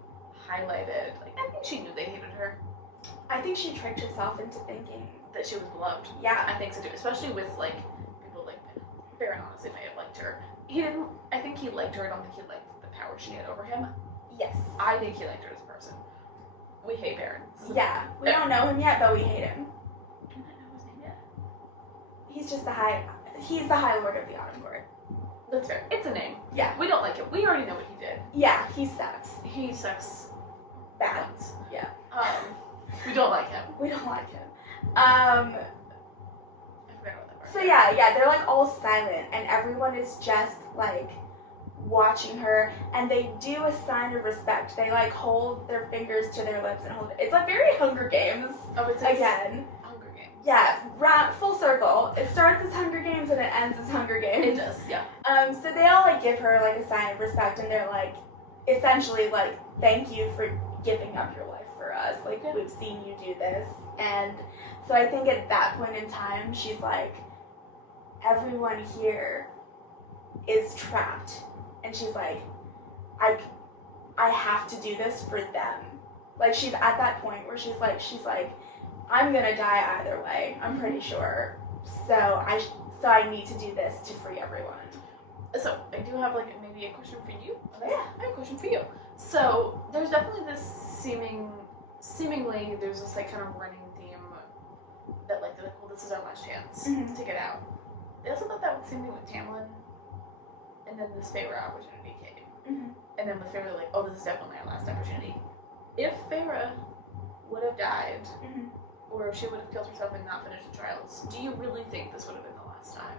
highlighted, like, I think she knew they hated her. I think she tricked herself into thinking that she was beloved. Yeah. I think so too. Especially with, like, people like Baron honestly may have liked her. I think he liked her. I don't think he liked the power she had over him. Yes. I think he liked her as a person. We hate Baron. Yeah. We don't know him yet, but we hate him. I don't know his name yet. He's just he's the High Lord of the Autumn Court. That's fair. It's a name. Yeah. We don't like him. We already know what he did. Yeah, he sucks. He sucks. Bad. Once. Yeah. We don't like him. We don't like him. I forgot about that part. So yeah, they're like all silent and everyone is just like watching her, and they do a sign of respect. They like hold their fingers to their lips and hold it. It's like very Hunger Games. Oh, it's again. Hunger Games. Yeah, full circle. It starts as Hunger Games and it ends as Hunger Games. It does, yeah. So they all like give her like a sign of respect, and they're like essentially like, thank you for giving up your life for us. Like, we've seen you do this. And so I think at that point in time, she's like, everyone here is trapped. And she's like, I have to do this for them. Like, she's at that point where she's like, I'm gonna die either way, I'm pretty sure. So I need to do this to free everyone. So, I do have, like, maybe a question for you. Yeah. I have a question for you. So, there's definitely this seemingly, there's this, like, kind of running theme that, like, they're like, well, this is our last chance to get out. I also thought that was the same thing with Tamlin, and then this Feyre opportunity came. And then with Feyre, they're like, oh, this is definitely our last opportunity. If Feyre would have died, or if she would have killed herself and not finished the trials, do you really think this would have been the last time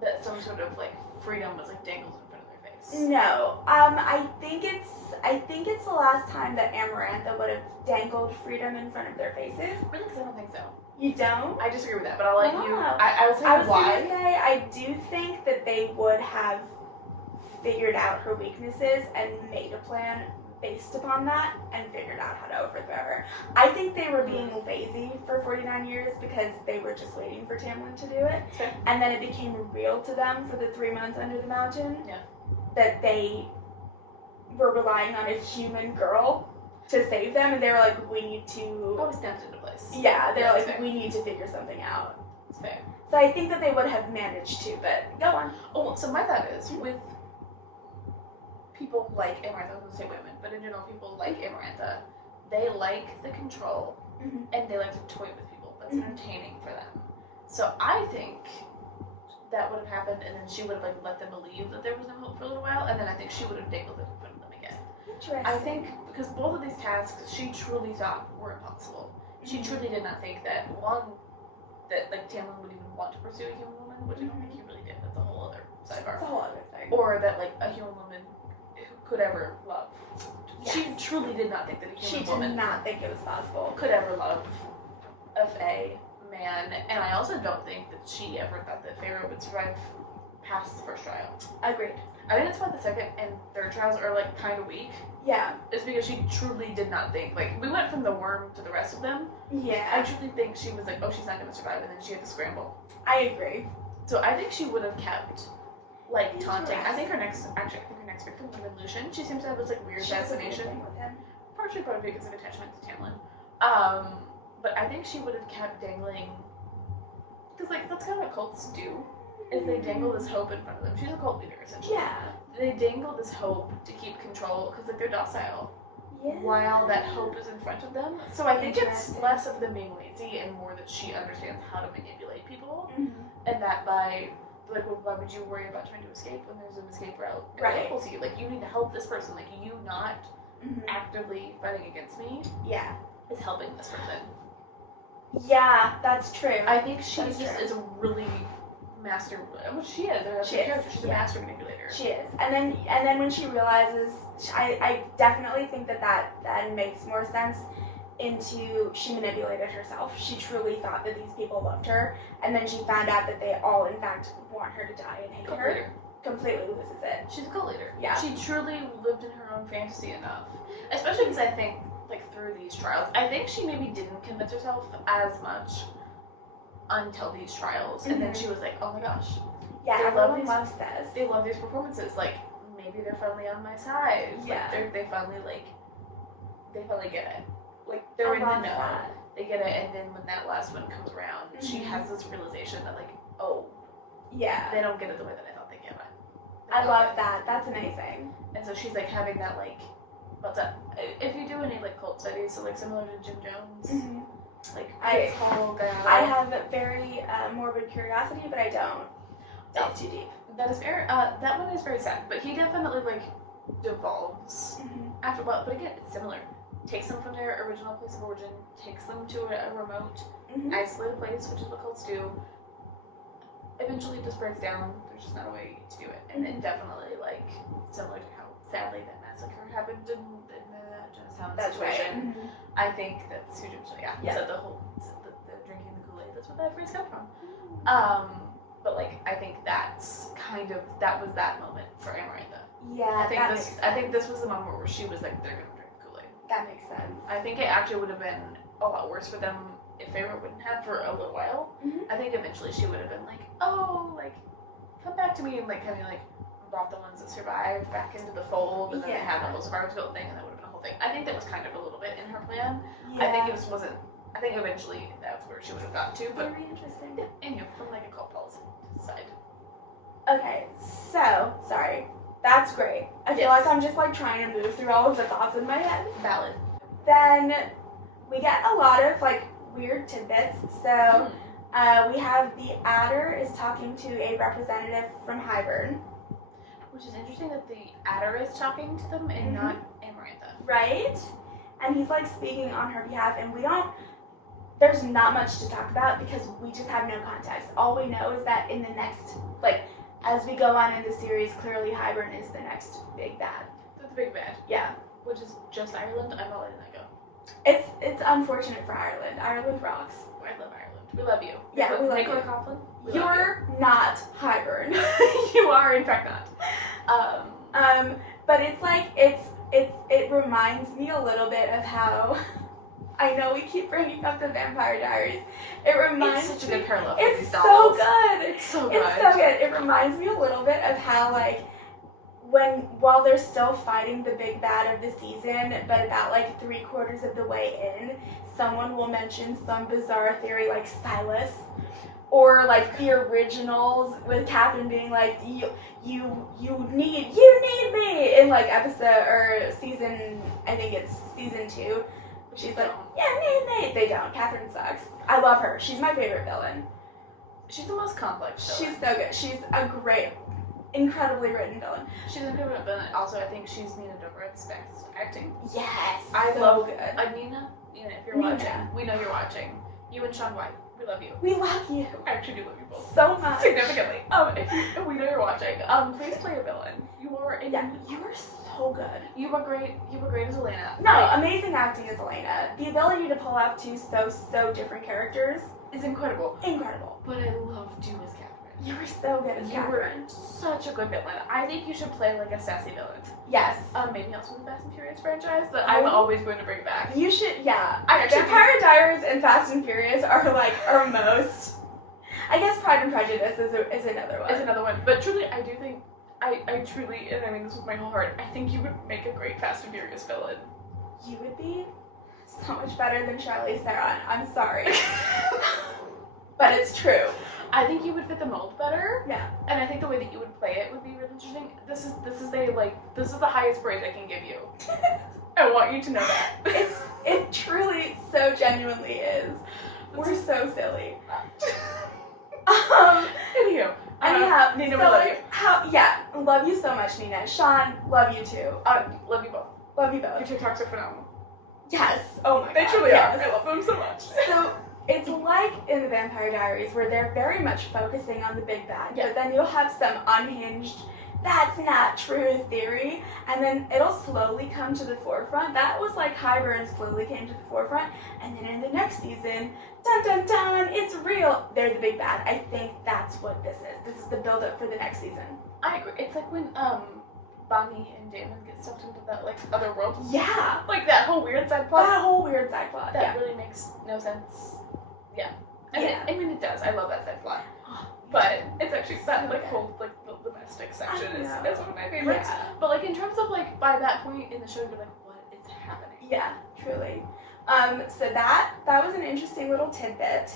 that some sort of, like, freedom was, like, dangled in front of their face? No. I think it's the last time that Amarantha would have dangled freedom in front of their faces. Really? Because I don't think so. You don't? I disagree with that, but I'll let you. Wow. I will say I was why. gonna say, I do think that they would have figured out her weaknesses and made a plan based upon that and figured out how to overthrow her. I think they were being lazy for 49 years because they were just waiting for Tamlin to do it. Okay. And then it became real to them for the 3 months under the mountain that they were relying on a human girl to save them, and they were like, we need to... Probably snapped into place. Yeah, they're like, fair. we need to figure something out. It's fair. So I think that they would have managed to, but go on. Oh, so my thought is, with people like Amarantha, I was going to say women, but in general, people like Amarantha, they like the control, and they like to toy with people. That's entertaining for them. So I think that would have happened, and then she would have, like, let them believe that there was no hope for a little while, and then I think she would have dangled it in front of them again. Interesting. I think because both of these tasks she truly thought were impossible. She truly did not think that, one, that, like, Tamlin would even want to pursue a human woman, which I don't think he really did. That's a whole other sidebar. That's a whole other thing. Or that, like, a human woman could ever love. Yes. She truly did not think that a human She woman did not think it was possible. could ever love a Fae man, and I also don't think that she ever thought that Feyre would survive past the first trial. Agreed. I think that's why the second and third trials are, like, kind of weak. Yeah. It's because she truly did not think, like, we went from the worm to the rest of them. I Yeah. truly think she was like, oh, she's not going to survive, and then she had to scramble. I agree. So I think she would have kept, like, taunting. I think her next victim would have been Lucian. She seems to have this, like, weird She has a weird fascination. thing with him. Partially probably because of attachment to Tamlin. But I think she would have kept dangling, because, like, that's kind of what cults do, is they dangle this hope in front of them. She's a cult leader, essentially. Yeah. They dangle this hope to keep control, because, like, they're docile, Yeah. while that hope is in front of them. So I think it's Interesting. less of them being lazy and more that she understands how to manipulate people, Mm-hmm. and that by, like, well, why would you worry about trying to escape when there's an escape route Right. available to you? Like, you need to help this person. Like, you not Mm-hmm. actively fighting against me Yeah. is helping this person. Yeah, that's true. I think she That's just true. is a really master, which she is. She is, She's a yeah. master manipulator. She is, and then when she realizes, I definitely think that makes more sense. She manipulated herself. She truly thought that these people loved her, and then she found out that they all, in fact, want her to die and hate Cult her. leader. Completely loses it. She's a cult leader. Yeah. She truly lived in her own fantasy enough. Especially because I think, like, through these trials, I think she maybe didn't convince herself as much until these trials. And then she was like, oh my gosh, Yeah, They everyone loves this. They love these performances. Like, maybe they're finally on my side. Yeah. Like, they finally get it. Like, they're in the know. That. They get it, and then when that last one comes around, she has this realization that, like, oh, yeah, they don't get it the way that I thought they get it. I love that. That's amazing. And so she's, like, having that, like, what's up? If you do any, like, cult studies, so, like, similar to Jim Jones, like, his whole guy. I have a very morbid curiosity, but I don't delve too deep. That is very, that one is very sad, but he definitely, like, devolves after, but again, it's similar. Takes them from their original place of origin, takes them to a remote, isolated place, which is what cults do. Eventually it just breaks down. There's just not a way to do it. And then definitely, like, similar to how sadly that massacre happened in the Jonestown situation. Right. I think that's who Jim said the whole, the drinking the Kool-Aid, that's where that phrase comes from. But, like, I think that's kind of, that was that moment for Amarantha. Yeah, I think this was the moment where she was like, they're gonna drink Kool-Aid. That makes sense. I think it actually would have been a lot worse for them if Feyre wouldn't have for a little while. I think eventually she would have been like, oh, like, come back to me, and, like, kind of, like, brought the ones that survived back into the fold, and then they had the whole survivors guild thing, and that would have been a whole thing. I think that was kind of a little bit in her plan. Yeah. I think it wasn't. I think eventually that's where she would have gotten to, but very interesting. Anyway, from, like, a cult policy side. Okay, so sorry. That's great. I feel like I'm just, like, trying to move through all of the thoughts in my head. Valid. Then we get a lot of, like, weird tidbits. So we have the Adder is talking to a representative from Hybern. Which is interesting that the Adder is talking to them and not Amarantha. Right? And he's, like, speaking on her behalf, and there's not much to talk about because we just have no context. All we know is that in the next, like, as we go on in the series, clearly Hybern is the next big bad. The big bad. Yeah. Which is just Ireland. I'm not letting that go. It's unfortunate for Ireland. Ireland rocks. I love Ireland. We love you. Yeah, we love Nicola you. Coughlin. You're not Hybern. You are, in fact, not. But it's like it reminds me a little bit of how I know we keep bringing up the Vampire Diaries. It reminds It's such a good parallel for It's these so novels. good. It's so good. It's so good. It reminds me a little bit of how, like, while they're still fighting the big bad of the season, but about, like, 3/4 of the way in, someone will mention some bizarre theory like Silas, or, like, the originals with Catherine being like, you need me in, like, episode or season, I think it's season 2. She's like, yeah, need me. They don't. Catherine sucks. I love her. She's my favorite villain. She's the most complex villain. She's so good. She's a great, incredibly written villain. She's a good villain. Also, I think she's Nina Dobrik's best acting. Yes. I so love good. Nina, if you're Nina. watching, we know you're watching. You and Shaun White, we love you. We love you. I actually do love you both. So much. Significantly. If we know you're watching, please play a villain. You are you are so good. You were great. You were great as Elena. No, amazing acting as Elena. The ability to pull off two so different characters is incredible. Incredible. But I loved you as Catherine. You were so good as Catherine. You were such a good villain. I think you should play like a sassy villain. Yes. Maybe also the Fast and Furious franchise that I'm always going to bring back. You should, yeah. I actually Vampire Diaries and Fast and Furious are like our most. I guess Pride and Prejudice is another one. Is another one. But truly, I do think, I truly, and I mean this with my whole heart, I think you would make a great Fast and Furious villain. You would be so much better than Charlize Theron. I'm sorry. But it's true. I think you would fit the mold better. Yeah. And I think the way that you would play it would be really interesting. This is the highest praise I can give you. I want you to know that. It truly so genuinely is. We're so silly. Anyhow, Nina, we so love you. Love you so much, Nina. Sean, love you too. Love you both. Love you both. Your TikToks are phenomenal. Yes. Oh my god. They truly are. I love them so much. So it's like in the Vampire Diaries where they're very much focusing on the big bad, but then you'll have some unhinged, that's not true theory, and then it'll slowly come to the forefront. That was like Hybern slowly came to the forefront, and then in the next season, dun dun dun, it's real. They're the big bad. I think that's what this is. This is the build-up for the next season. I agree. It's like when Bonnie and Damon get sucked into that like other world. Yeah. Like that whole weird side plot. That really makes no sense. Yeah. I mean, it does. I love that side plot. But it's actually that like whole like the domestic section is one of my favorites. Yeah. But like in terms of like by that point in the show, you're like, what is happening? Yeah, truly. So that was an interesting little tidbit.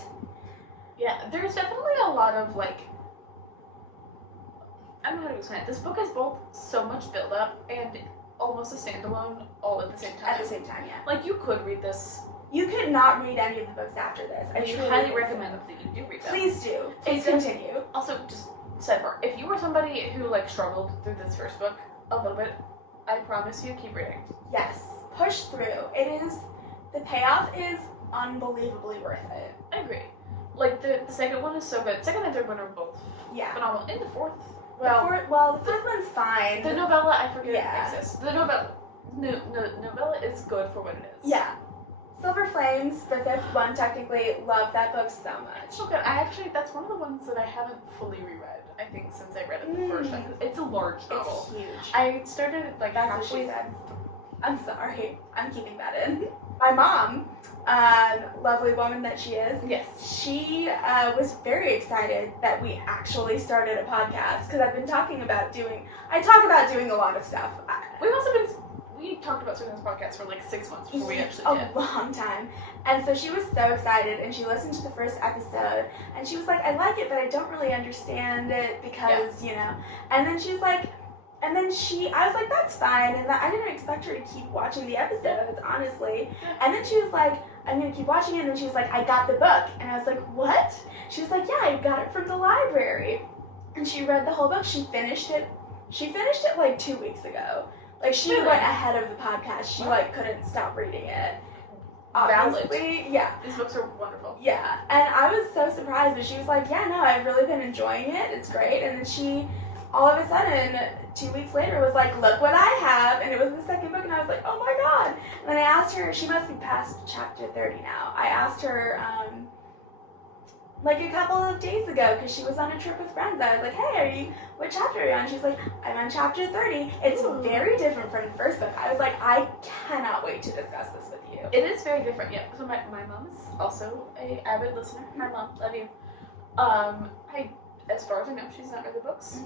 Yeah, there's definitely a lot of like, I don't know how to explain it. This book is both so much build up and almost a standalone all at the same time. At the same time, yeah. Like you could read this. You could not read any of the books after this. I truly highly recommend that you do read them. Please do. Please It's continue. Also, just sidebar, if you were somebody who like struggled through this first book a little bit, I promise you, keep reading. Yes, push through. The payoff is unbelievably worth it. I agree. Like the second one is so good. Second and third one are both phenomenal. And the fourth, the fifth one's fine. The novella, I forget Yeah. exists. The novella, novella is good for what it is. Yeah. Silver Flames, the fifth one, technically, love that book so much. It's so good. That's one of the ones that I haven't fully reread, I think, since I read it the first time. It's a large novel. It's huge. I started it like That's what halfway. she said. I'm sorry. I'm keeping that in. My mom, lovely woman that she is, Yes. she was very excited that we actually started a podcast because I've been talking about I talk about doing a lot of stuff. We talked about starting this podcast for like 6 months before we actually did. A long time. And so she was so excited and she listened to the first episode and she was like, I like it, but I don't really understand it because, and then she was like, I was like, that's fine. And I didn't expect her to keep watching the episodes, honestly. And then she was like, I'm going to keep watching it. And then she was like, I got the book. And I was like, what? She was like, yeah, I got it from the library. And she read the whole book. She finished it like 2 weeks ago. Like, she went ahead of the podcast. She, like, couldn't stop reading it. Obviously, valid. Yeah. These books are wonderful. Yeah. And I was so surprised, but she was like, yeah, no, I've really been enjoying it. It's great. And then she, all of a sudden, 2 weeks later, was like, look what I have. And it was the second book, and I was like, oh, my God. And then I asked her, she must be past chapter 30 now. I asked her, like a couple of days ago, because she was on a trip with friends. I was like, hey, what chapter are you on? She's like, I'm on chapter 30. It's very different from the first book. I was like, I cannot wait to discuss this with you. It is very different, yeah. So my mom is also a avid listener. Hi, Mom. Love you. As far as I know, she's not read the books.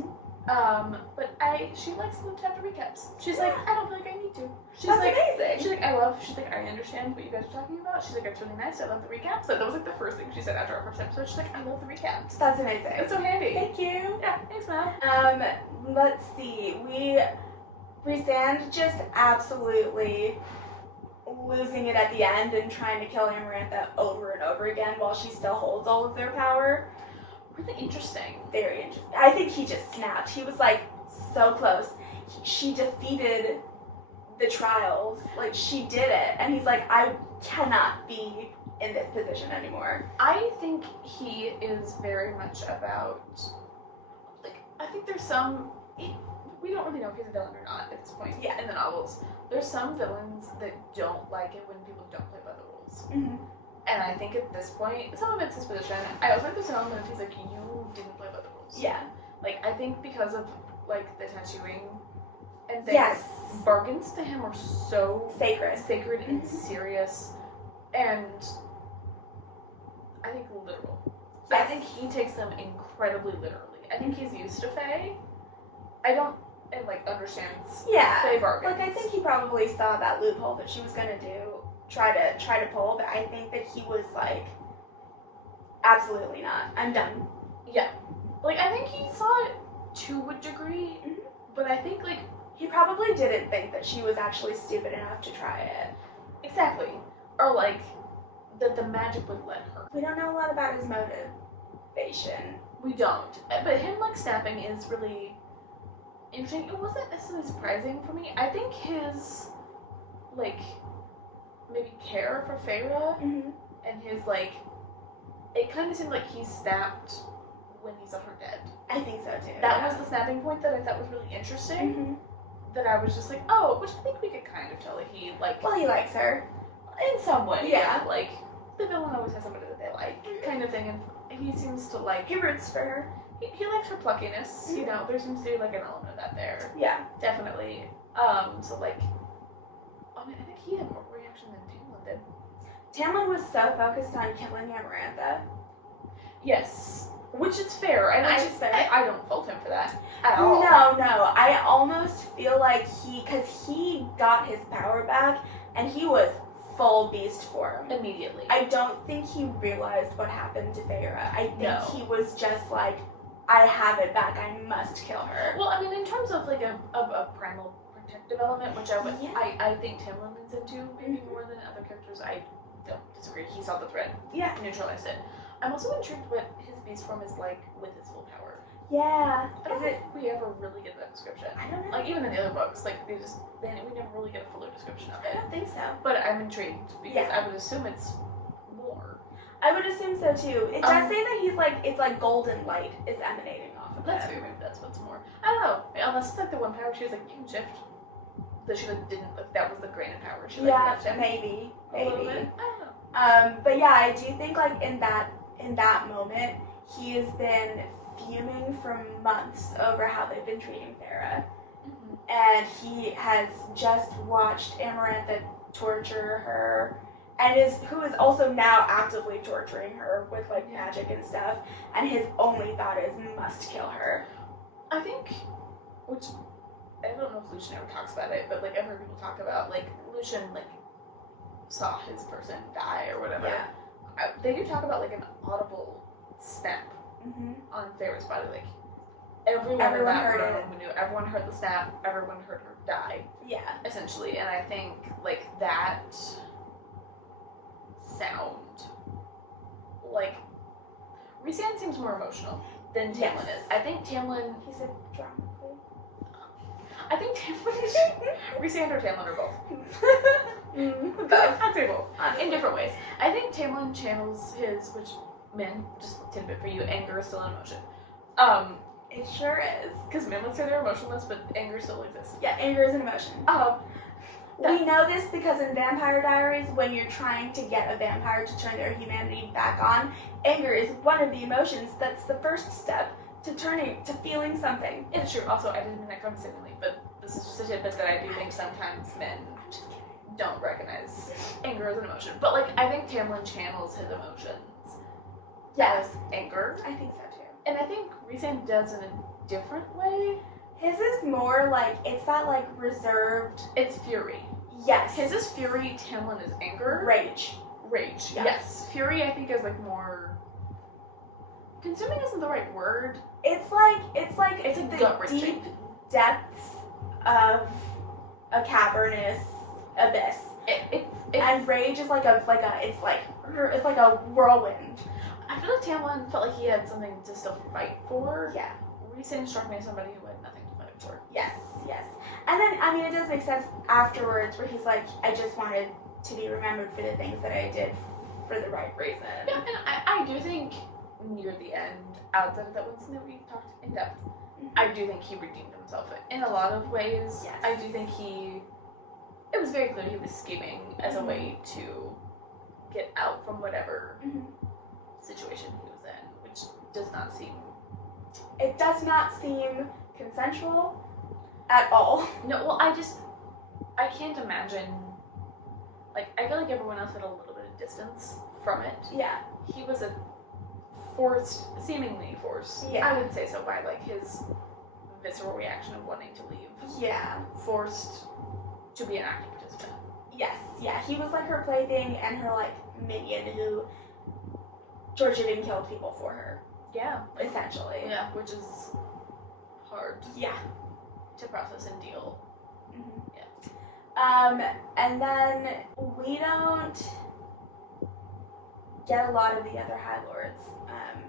But she likes the chapter recaps. She's like, I don't feel like I need to. That's amazing. She's like, I understand what you guys are talking about. She's like, it's really nice. I love the recaps. Like, that was like the first thing she said after our first episode. She's like, I love the recaps. That's amazing. It's so handy. Thank you. Yeah, thanks, Mom. Let's see. Rhysand just absolutely losing it at the end and trying to kill Amarantha over and over again while she still holds all of their power. Really interesting. Very interesting. I think he just snapped. He was like so close. She defeated the trials. Like, she did it. And he's like, I cannot be in this position anymore. I think he is very much about, like, I think there's some, we don't really know if he's a villain or not at this point in the novels. There's some villains that don't like it when people don't play by the rules. Mm-hmm. And I think at this point, some of it's his position. I also think there's an element of he's like, you didn't play by the rules. Yeah. Like, I think because of, like, the tattooing and things, bargains to him are so sacred and serious, and I think literal. Yes. I think he takes them incredibly literally. I think he's used to Fae. I don't, and, like, understands Fae bargains. Like, I think he probably saw that loophole that she was gonna try to pull, but I think that he was like, absolutely not. I'm done. Yeah. Like, I think he saw it to a degree, but I think, like, he probably didn't think that she was actually stupid enough to try it. Exactly. Or, like, that the magic would let her. We don't know a lot about his motivation. We don't. But him, like, snapping is really interesting. It wasn't necessarily surprising for me. I think his, like, maybe care for Feyre and his, like, it kind of seemed like he snapped when he saw her dead. I think so too. That was the snapping point that I thought was really interesting. That I was just like, oh, which I think we could kind of tell that he, like... Well, he likes her. In some way. Yeah. Like, the villain always has somebody that they like, kind of thing, and he seems to, like... He roots for her. He likes her pluckiness, you know, there seems to be, like, an element of that there. Yeah. Definitely. So, like... I mean, I think he had more reaction than Tamlin did. Tamlin was so focused on killing Amarantha. Yes. Which is fair, and Which is fair. I don't fault him for that at all. No. I almost feel like because he got his power back, and he was full beast form. Immediately. I don't think he realized what happened to Feyre. I think No. he was just like, I have it back, I must kill her. Well, I mean, in terms of like a primal protective element, which Yeah. I think Tamlin leans into maybe more than other characters, I don't disagree. He saw the threat, Yeah. neutralized it. I'm also intrigued what his beast form is like with his full power. Yeah. I don't think we ever really get that description. I don't know. Like, even in the other books, like, we never really get a fuller description of I it. don't think so. But I'm intrigued, because Yeah. I would assume it's more. I would assume so too. It does say that he's like, it's like golden light is emanating off of That's him. fair, maybe that's what's more. I don't know. Unless it's like the one power she was like, you can shift. That she like didn't, like, that was the granted power. She like left him maybe. a little bit. I don't know. But yeah, I do think like in that moment, he has been fuming for months over how they've been treating Farah. Mm-hmm. And he has just watched Amarantha torture her, and who is also now actively torturing her with like magic and stuff, and his only thought is must kill her. I think, which, I don't know if Lucian ever talks about it, but like I've heard people talk about, like, Lucian like saw his person die or whatever. Yeah. They do talk about like an audible snap Mm-hmm. on Feyre's body, like everyone in Everyone that heard room it. knew. Everyone heard the snap. Everyone heard her die, Yeah. essentially. And I think like that sound, like Rhysand seems more emotional than Tamlin Yes. is. I think Tamlin. He said drama queen. I think Tamlin is. Rhysand or Tamlin or both. Both. I'd say both. In different ways. I think Tamlin channels his, which, men, just a tidbit for you, anger is still an emotion. It sure is. Because men would say they're emotionless, but anger still exists. Yeah, anger is an emotion. We know this because in Vampire Diaries, when you're trying to get a vampire to turn their humanity back on, anger is one of the emotions that's the first step to feeling something. It's true. Also, I didn't mean that condescendingly, but this is just a tidbit that I do think sometimes men I'm just kidding. don't recognize anger as an emotion. But, like, I think Tamlin channels his emotions Yes, as anger. I think so too. And I think Rhysand does in a different way. His is more like, it's that like reserved, It's fury. yes. His is fury, Tamlin is anger. Rage. Rage. Yeah. Yes. Fury, I think, is, like, more... Consuming isn't the right word. It's like It's a the gut-wrenching. deep depths of a cavernous abyss. It's And rage is it's like a whirlwind. I feel like Tamlin felt like he had something to still fight for. Yeah. Rhysand struck me as somebody who had nothing to fight for. Yes. And then I mean it does make sense afterwards where he's like, I just wanted to be remembered for the things that I did for the right reason. Yeah, and I do think near the end, outside of that one scene that we talked in depth, I do think he redeemed himself in a lot of ways. Yes. I do think it was very clear he was scheming as a way to get out from whatever Mhm. situation he was in, which does not seem... It does not seem consensual at all. No, well, I can't imagine, like, I feel like everyone else had a little bit of distance from it. Yeah. He was seemingly forced, Yeah. I would say so, by, like, his visceral reaction of wanting to leave. Yeah. Forced to be an active participant. Yes. Yeah. He was like her plaything and her like minion who tortured and killed people for her, Yeah. essentially. Yeah, which is hard Yeah. to process and deal. Mhm. Yeah. And then we don't get a lot of the other High Lords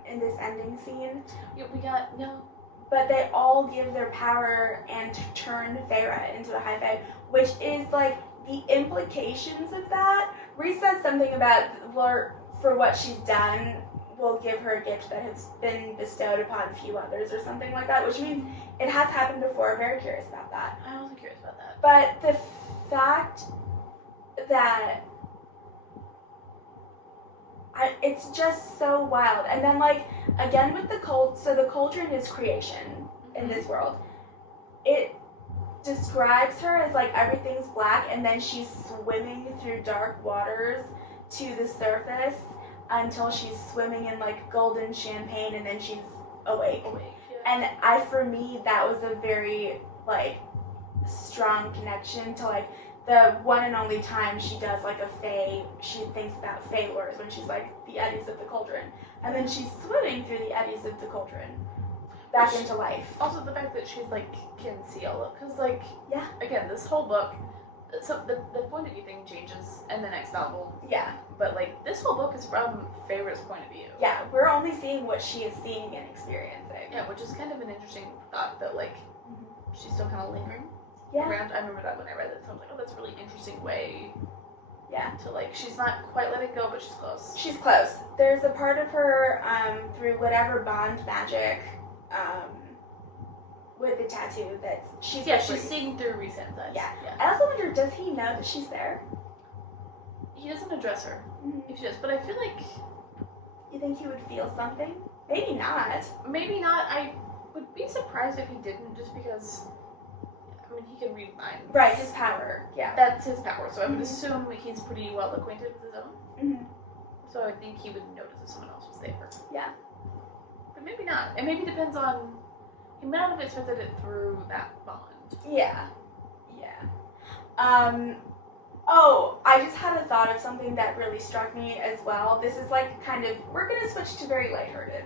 in this ending scene, Yeah, we got, no. but they all give their power and turn Feyre into a High Fae, which is like the implications of that. Reese says something about for what she's done, we'll give her a gift that has been bestowed upon few others or something like that, which means it has happened before. Very curious about that. I wasn't curious about that. But the fact that it's just so wild. And then like again with the so the cauldron is creation in this world. It describes her as like everything's black and then she's swimming through dark waters to the surface. until she's swimming in like golden champagne and then she's awake. Yeah. And for me, that was a very like strong connection to like the one and only time she does like a fae, she thinks about fae lures when she's like the eddies of the cauldron, and then she's swimming through the eddies of the cauldron back into life. Also, the fact that she's like can see all of, because like Yeah. again, this whole book, so the point of view thing changes in the next novel, Yeah. but like this whole book is from Feyre's point of view. Yeah, we're only seeing what she is seeing and experiencing. Yeah, which is kind of an interesting thought that like she's still kind of lingering Yeah. around. I remember that when I read it, so I was like, oh, that's a really interesting way Yeah. to like, she's not quite let it go, but she's close. She's close. There's a part of her through whatever bond magic with the tattoo that she's She's seeing through Rhysand's eyes. Yeah. Yeah. I also wonder, does he know that she's there? He doesn't address her Mm-hmm. if she does, but I feel like You think he would feel something? Maybe not. maybe not. I would be surprised if he didn't, just because I mean he can read minds. Right, his power. Yeah. That's his power, so I would Mhm. assume he's pretty well acquainted with his own. Mm-hmm. So I think he would notice if someone else was there. Yeah. But maybe not. It maybe depends on. He might not have expected it through that bond. Yeah. Yeah. Oh, I just had a thought of something that really struck me as well. This is like kind of, we're gonna switch to very lighthearted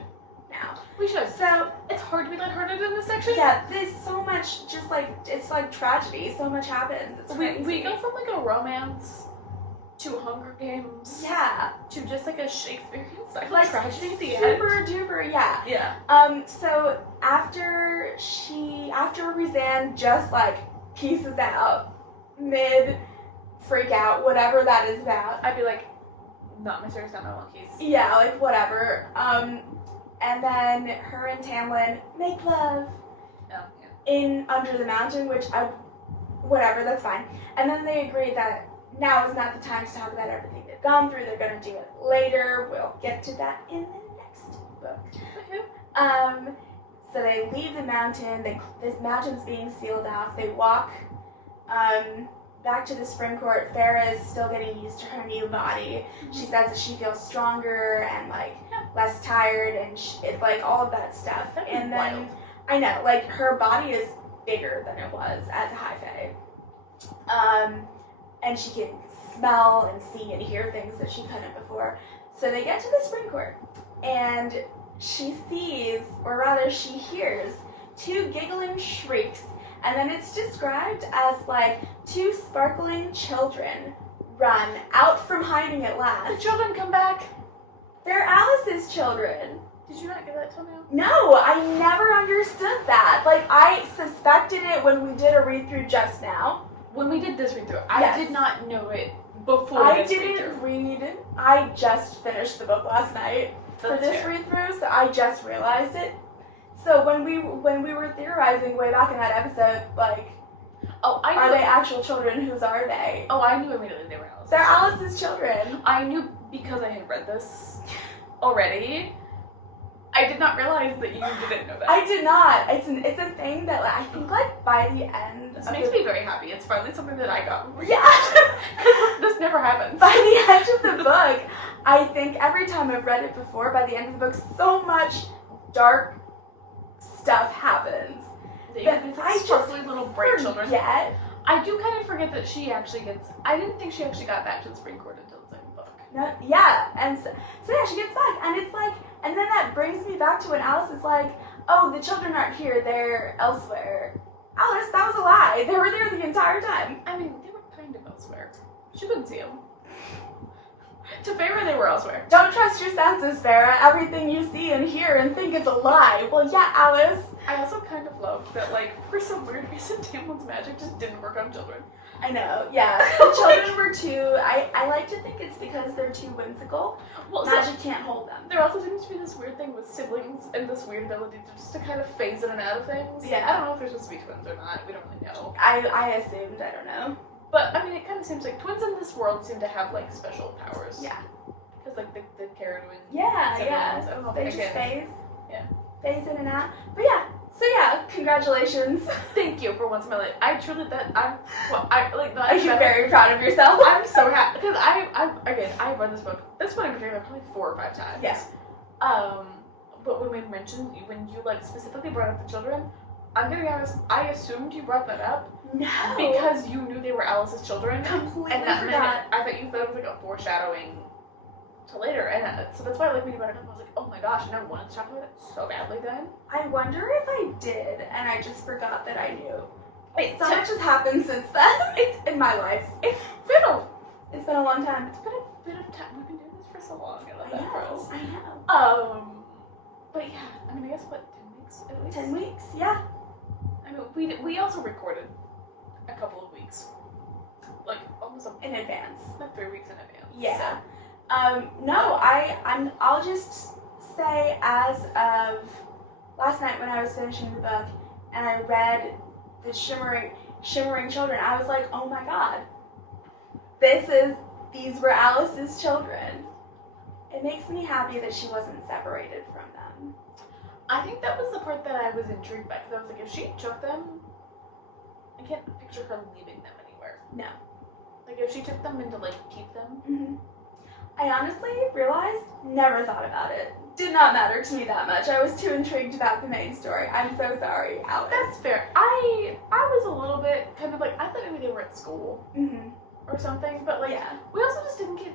now. We should. So, It's hard to be lighthearted in this section. yeah, there's so much, just like, it's like tragedy. So much happens. It's crazy. We go from like a romance to Hunger Games Yeah. to just like a Shakespearean style Like, tragedy at the end. super duper, yeah. Yeah. So after Rhysand just like pieces out mid freak out, whatever that is about. I'd be like, not my circus, not my monkeys. Yeah, like whatever. And then her and Tamlin make love Oh, yeah. in Under the Mountain, which whatever, that's fine. And then they agree that now is not the time to talk about everything they've gone through. They're gonna do it later. We'll get to that in the next book. Woohoo. So they leave the mountain. This mountain's being sealed off. They walk back to the spring court. Farah is still getting used to her new body. She says that she feels stronger and like less tired and it's like all of that stuff. That'd be And then wild. I know, like her body is bigger than it was as a high fae. And she can smell and see and hear things that she couldn't before. So they get to the spring court and she sees, or rather she hears, two giggling shrieks, and then it's described as like two sparkling children run out from hiding at The last. children come back. They're Alice's children. Did you not get that till now? No, I never understood that. Like, I suspected it when we did a read-through just now. When we did this read through, Yes. I did not know it before I this didn't read-through. read. I just finished the book last night for That's this fair. read-through, so I just realized it. So when we were theorizing way back in that episode, like, Oh, I knew. are they actual children? Whose are they? Oh, I knew immediately they were Alice's. They're Alice's children. I knew because I had read this already. I did not realize that you didn't know that. I did not. It's a thing that like, I think like by the end. This of makes the- me very happy. It's finally something that I got. Yeah. Because this never happens. By the end of the book, I think every time I've read it before, by the end of the book, so much dark stuff happens. These that like I just sparkly little bright children. Forget. I do kind of forget that she actually gets. I didn't think she actually got back to the spring court until the second book. No, yeah, and so yeah, she gets back, and it's like, and then that brings me back to when Alice is like, oh, the children aren't here, they're elsewhere. Alice, that was a lie. They were there the entire time. I mean, they were kind of elsewhere. She couldn't see them. To Feyre, they were elsewhere. Don't trust your senses, Farah. Everything you see and hear and think is a lie. Well, yeah, Alice. I also kind of love that, like, for some weird reason, Tamlin's magic just didn't work on children. I know, yeah. The children were too, I like to think it's because they're too whimsical. Well, Magic can't hold them. there also seems to be this weird thing with siblings and this weird ability to just to kind of phase in and out of things. Yeah. I don't know if they're supposed to be twins or not. We don't really know. I assumed, I don't know. But, I mean, it kind of seems like twins in this world seem to have, like, special powers. Yeah. Because, like, the Caradwin Yeah, siblings, yeah. I don't know if They I just can- phase. Yeah. Phase in and out. But yeah, so yeah, congratulations. Thank you for once in my life. I truly, Are you very proud of yourself? I'm so happy because I read this book. this one in particular, probably 4 or 5 times. Yes. But when you like specifically brought up the children, I'm gonna be honest, I assumed you brought that up No. because you knew they were Alice's children. Completely And that forgot. meant, I thought you thought it was like a foreshadowing to later. And so that's why, like, when you brought it up, I was like, oh my gosh, and I wanted to talk about it so badly then. I wonder if I did, and I just forgot that I knew. Wait, So much has happened since then. It's in my life. It's been a long time. It's been a bit of time. We've been doing this for so long. I love I that for know. us. I know. But yeah, I mean, I guess what, 10 weeks at least? 10 weeks, yeah. I mean, we also recorded a couple of weeks, like almost In advance. like 3 weeks in advance. Yeah. So. No, I'll just say as of last night when I was finishing the book and I read the shimmering children, I was like, oh my god, these were Alice's children. It makes me happy that she wasn't separated from them. I think that was the part that I was intrigued by, because I was like, if she took them, I can't picture her leaving them anywhere. No. Like, if she took them and to, like, keep them. Mm-hmm. I honestly realized, never thought about it. Did not matter to me that much. I was too intrigued about the main story. I'm so sorry, Alice. That's fair. I was a little bit kind of like, I thought maybe they were at school Mm-hmm. or something, but like, Yeah. we also just didn't get,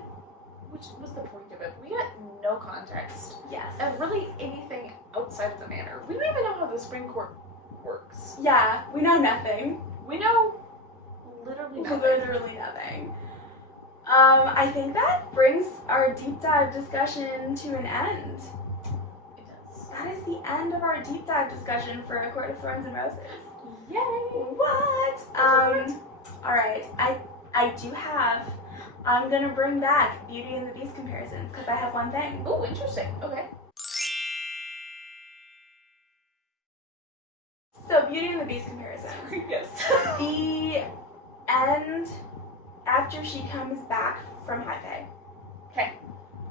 which was the point of it, we got no context. Yes. And really anything outside of the manor. We don't even know how the spring court works. Yeah, we know nothing. We know literally nothing. Literally nothing. I think that brings our deep dive discussion to an end. It does. That is the end of our deep dive discussion for A Court of Thorns and Roses. Yay! What? Alright, I'm gonna bring back Beauty and the Beast comparisons because I have one thing. Ooh, interesting. Okay. So, Beauty and the Beast comparison. Yes. The end after she comes back from High Fae. Okay.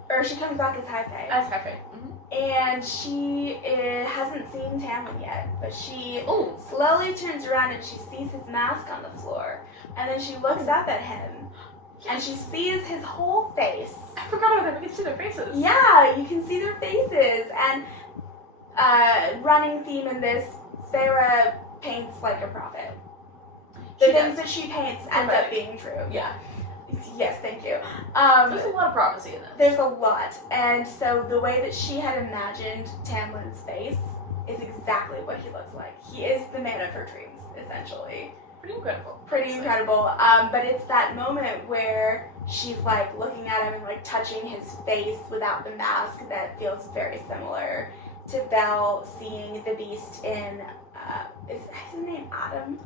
Or she comes back as High Fae. As Hefe. And she hasn't seen Tamlin yet, but she Ooh. slowly turns around and she sees his mask on the floor. And then she looks up at him and she sees his whole face. I forgot about that. We can see their faces. Yeah, you can see their faces. And running theme in this, Sarah paints like a prophet. The She things does. that she paints end up being true. Yeah. Yes, thank you. There's a lot of prophecy in this. There's a lot. And so the way that she had imagined Tamlin's face is exactly what he looks like. He is the man of her dreams, essentially. Pretty incredible. Pretty incredible. But it's that moment where she's like looking at him and like touching his face without the mask that feels very similar to Belle seeing the Beast in, is his name Adam?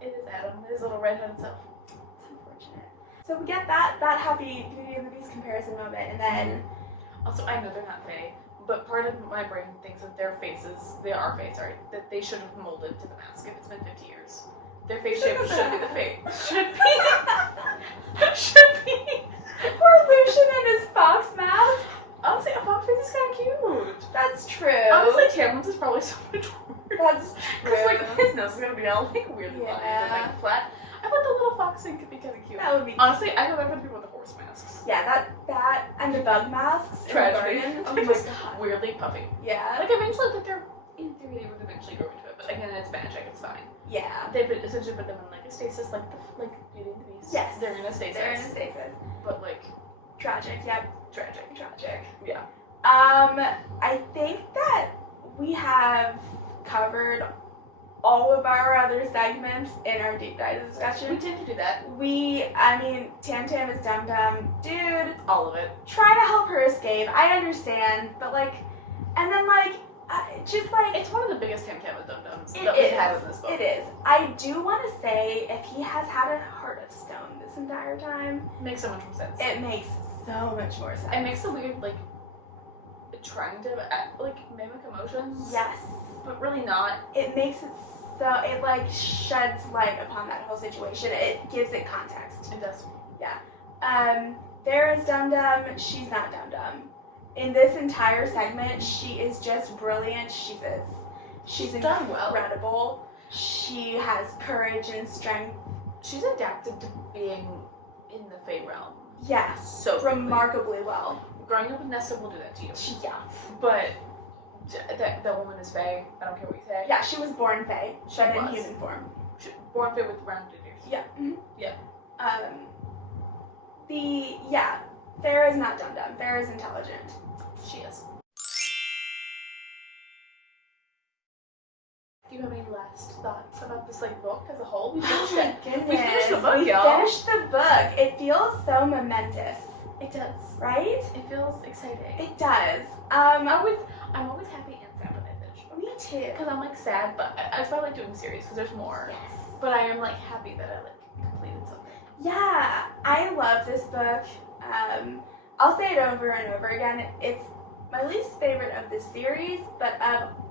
It is Adam, his little redheaded self. It's unfortunate. So we get that happy Beauty and the Beast comparison moment, and then... Also, I know they're not Fae, but part of my brain thinks that their faces, they are Fae, sorry, that they should have molded to the mask if it's been 50 years. Their face shape should be the Fae. Should be. Should be. Poor Lucian and his fox mask. Honestly, a fox face is kind of cute. That's true. Honestly, Tamlin's is probably so much worse. That's true. Because, like, his nose is going to be all, like, weirdly lined and, Yeah. like, flat. I thought the little fox thing could be kind of cute. That would be Honestly, I feel bad for the people with the horse masks. Yeah, that and the bug masks. in the Tragedy. garden. Oh They're my just god. weirdly puffy. Yeah. Like, eventually, like, they're, in theory, they would eventually grow into it, but again, it's magic, it's fine. Yeah. They would essentially put them in, like, a stasis, like Beauty and the Beast. Yes. They're in a stasis. They're in a stasis. But, like, Tragic. Yep. tragic. Tragic. Yeah. I think that we have covered all of our other segments in our deep dive We discussion. tend to do that. Tam Tam is Dum Dum. Dude, All of it. trying to help her escape. I understand, but like, and then like, just like, It's one of the biggest Tam Tam Dum Dums It that we've is. had in this book. it is. I do want to say, if he has had a heart of stone this entire time, Makes so much more sense. it makes so much more sense. It makes a weird, like, trying to, like, mimic emotions. Yes. But really not. It makes it so, it like sheds light upon that whole situation. It gives it context. It does. There is Dum Dum, she's not Dum Dum. In this entire segment, she is just brilliant. She's done well. incredible. She has courage and strength. She's adapted to being in the Fae realm. Yeah, So remarkably well. Growing up with Nesta will do that to you. Yeah. But that woman is Fae. I don't care what you say. Yeah, she was born Fae, but in human form. Born Fae with rounded ears. Yeah. Mm-hmm. Yeah. Farrah's not dumb. Farrah's intelligent. She is. Do you have any last thoughts about this book as a whole? We finished it. Goodness. We finished the book, we y'all. Finished the book. It feels so momentous. It does. Right? It feels exciting. It does. I'm always happy and sad when I finish. Me too. Because I'm sad, but that's why I like doing series because there's more. Yes. But I am happy that I completed something. Yeah, I love this book. I'll say it over and over again. It's my least favorite of the series, but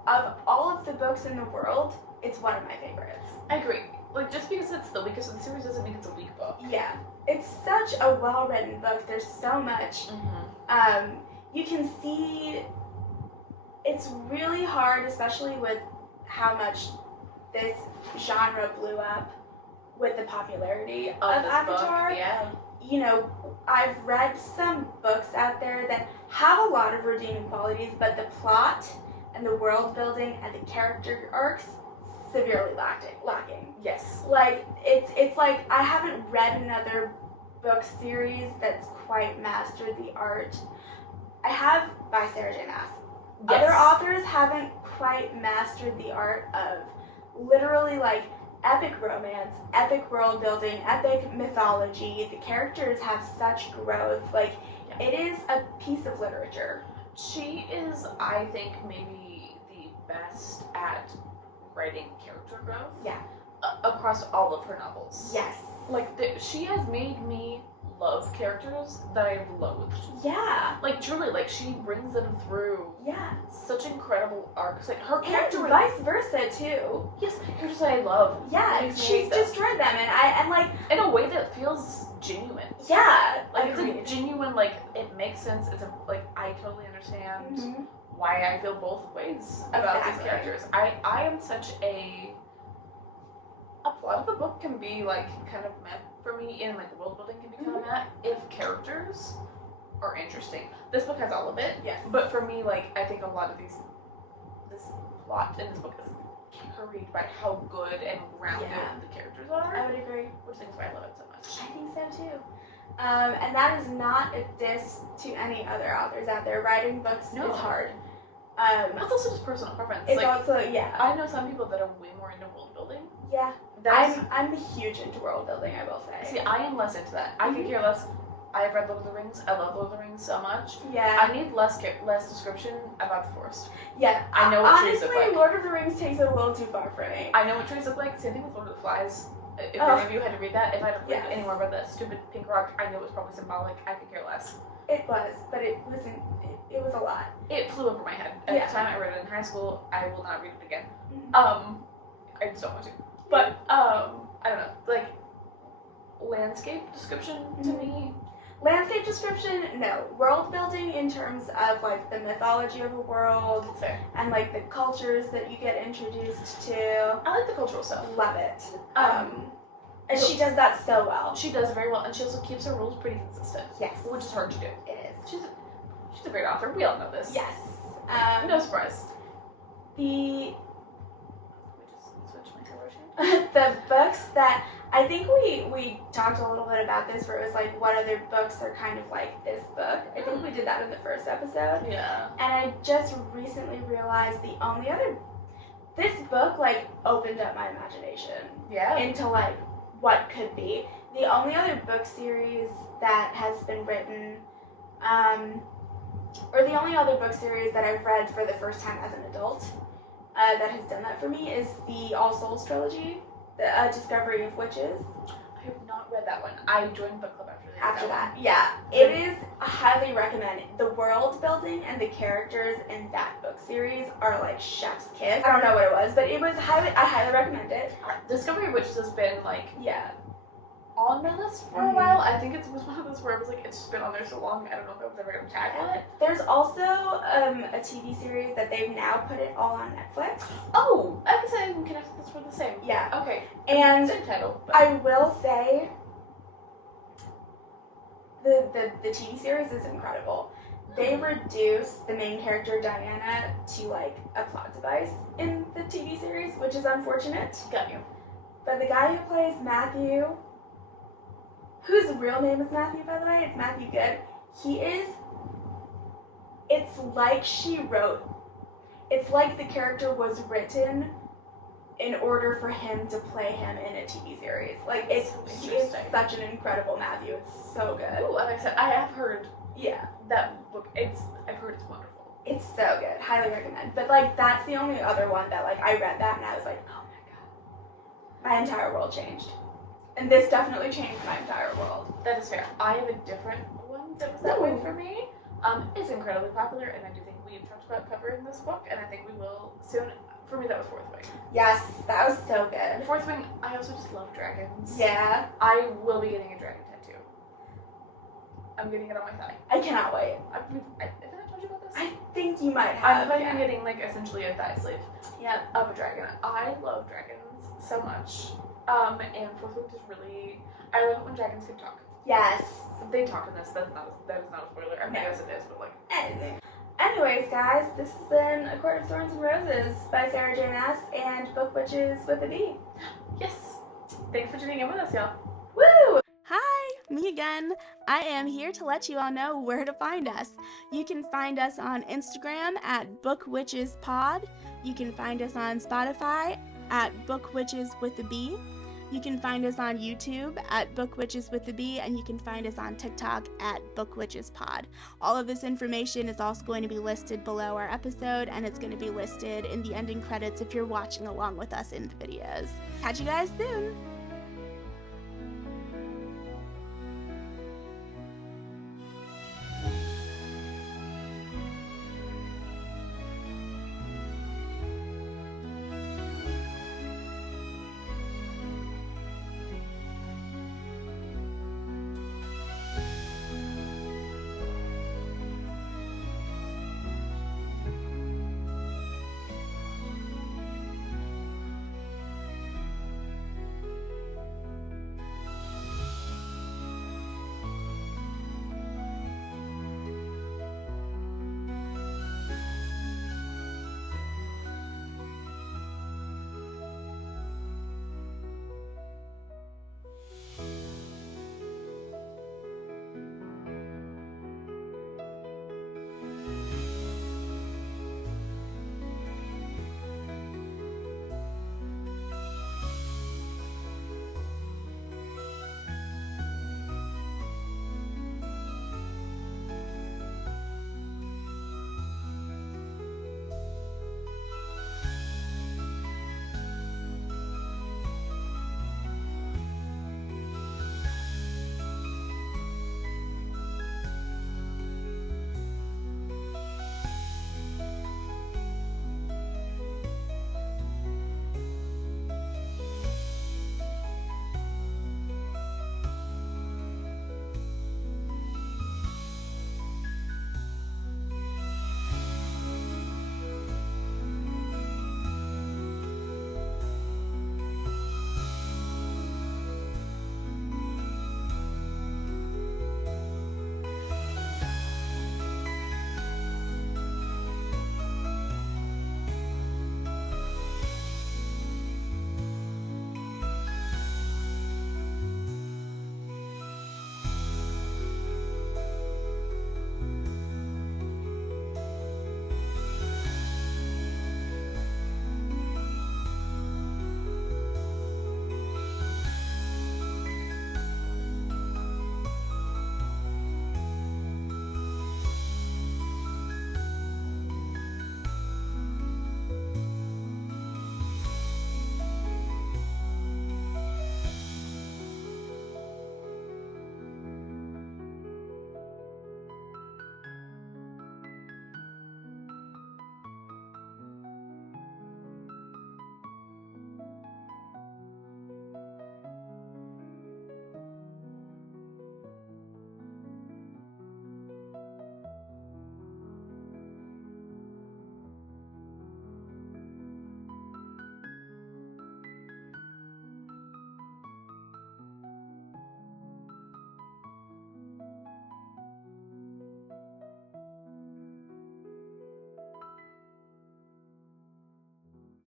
of all of the books in the world, it's one of my favorites. I agree. Just because it's the weakest of the series doesn't mean it's a weak book. Yeah, it's such a well-written book. There's so much. Mm-hmm. You can see it's really hard, especially with how much this genre blew up with the popularity of Avatar. Book, yeah. You know, I've read some books out there that have a lot of redeeming qualities, but the plot and the world building and the character arcs severely lacking. Yes. It's like I haven't read another book series that's quite mastered the art. I have by Sarah J. Maas. Yes. Other authors haven't quite mastered the art of literally epic romance, epic world building, epic mythology. The characters have such growth. It is a piece of literature. She is, I think, maybe the best at writing character growth. Yeah. Across all of her novels. Yes. She has made me love characters that I've loathed. Yeah. Truly, she brings them through. Yeah. Such incredible arcs. Her And character. vice versa too. Yes, characters that I love. Yeah, she's destroyed them, and in a way that feels genuine. Yeah. It's a genuine, it makes sense. It's I totally understand Mm-hmm. why I feel both ways about these characters. I am such a plot of the book can be kind of meh for me, and world building can be kind of meh if characters are interesting. This book has all of it. Yes. But for me, I think a lot of this plot in this book is carried by how good and grounded the characters are. I would agree. Which is why I love it so much. I think so too. And that is not a diss to any other authors out there. Writing books is hard. It's also just personal preference. It's also, yeah. I know some people that are way more into world building. Yeah. I'm huge into world building, I will say. See, I am less into that. I could care less. I've read Lord of the Rings. I love Lord of the Rings so much. Yeah. I need less description about the forest. Yeah. I know what trees look like. Honestly, Lord of the Rings takes it a little too far for me. I know what trees look like. Same thing with Lord of the Flies. If any of you had to read that, if I had to read any more about that stupid pink rock, I know it was probably symbolic. I could care less. It was, but it wasn't. It was a lot. It flew over my head. At the time I read it in high school, I will not read it again. Mm-hmm. I just don't want to. But I don't know. Landscape description to me. Landscape description, no. World building in terms of the mythology of a world and the cultures that you get introduced to. I like the cultural stuff. Love it. And she does that so well. She does very well, and she also keeps her rules pretty consistent. Yes. Which is hard to do. It is. She's a great author. We all know this. Yes. No surprise. The switch my color shade. the books that I think we talked a little bit about this, where it was what other books are kind of like this book. I think we did that in the first episode. Yeah. And I just recently realized the only other this book opened up my imagination. Yeah. Into what could be. The only other book series that has been written, or the only other book series that I've read for the first time as an adult, that has done that for me is the All Souls trilogy, the Discovery of Witches. I have not read that one. I joined book club after that. Yeah. It is, I highly recommend. The world building and the characters in that book series are chef's kiss. I don't know what it was, but I highly recommend it. Discovery of Witches has been yeah, on my list for a while. I think it was one of those where I was it's just been on there so long, I don't know if I was ever going to tackle it. There's also a TV series that they've now put it all on Netflix. Oh, I guess I didn't connect this with the same. Yeah. Okay. And same title. But I will say, the TV series is incredible. They reduce the main character Diana to like a plot device in the TV series, which is unfortunate. Got you. But the guy who plays Matthew, whose real name is Matthew, by the way, it's Matthew Good. It's like it's like the character was written in order for him to play him in a TV series. Like, he is such an incredible Matthew. It's so good. Ooh, like I said, I have heard Yeah. that book. I've heard it's wonderful. It's so good. Highly recommend. But, like, that's the only other one that, like, I read that and I was like, oh my god. My entire world changed. And this definitely changed my entire world. That is fair. I have a different one that was that way for me. It's incredibly popular, and I do think we have talked about covering this book, and I think we will soon. For me, that was Fourth Wing. Yes, that was so good. Fourth Wing, I also just love dragons. Yeah. I will be getting a dragon tattoo. I'm getting it on my thigh. I cannot wait. Haven't I told you about this? I think you might have. I'm planning on getting, like, essentially a thigh sleeve Yep. of a dragon. I love dragons so much. And Fourth Wing just really... I love it when dragons can talk. Yes. They talk in this. That is not a spoiler. I mean, I guess it is, but, like... Anyways, guys, this has been A Court of Thorns and Roses by Sarah J. Maas and Book Witches with a B. Yes. Thanks for tuning in with us, y'all. Woo! Hi, me again. I am here to let you all know where to find us. You can find us on Instagram at BookWitchesPod. You can find us on Spotify at Book Witches with a B. You can find us on YouTube at Book Witches with a B, and you can find us on TikTok at Book Witches Pod. All of this information is also going to be listed below our episode, and it's going to be listed in the ending credits if you're watching along with us in the videos. Catch you guys soon!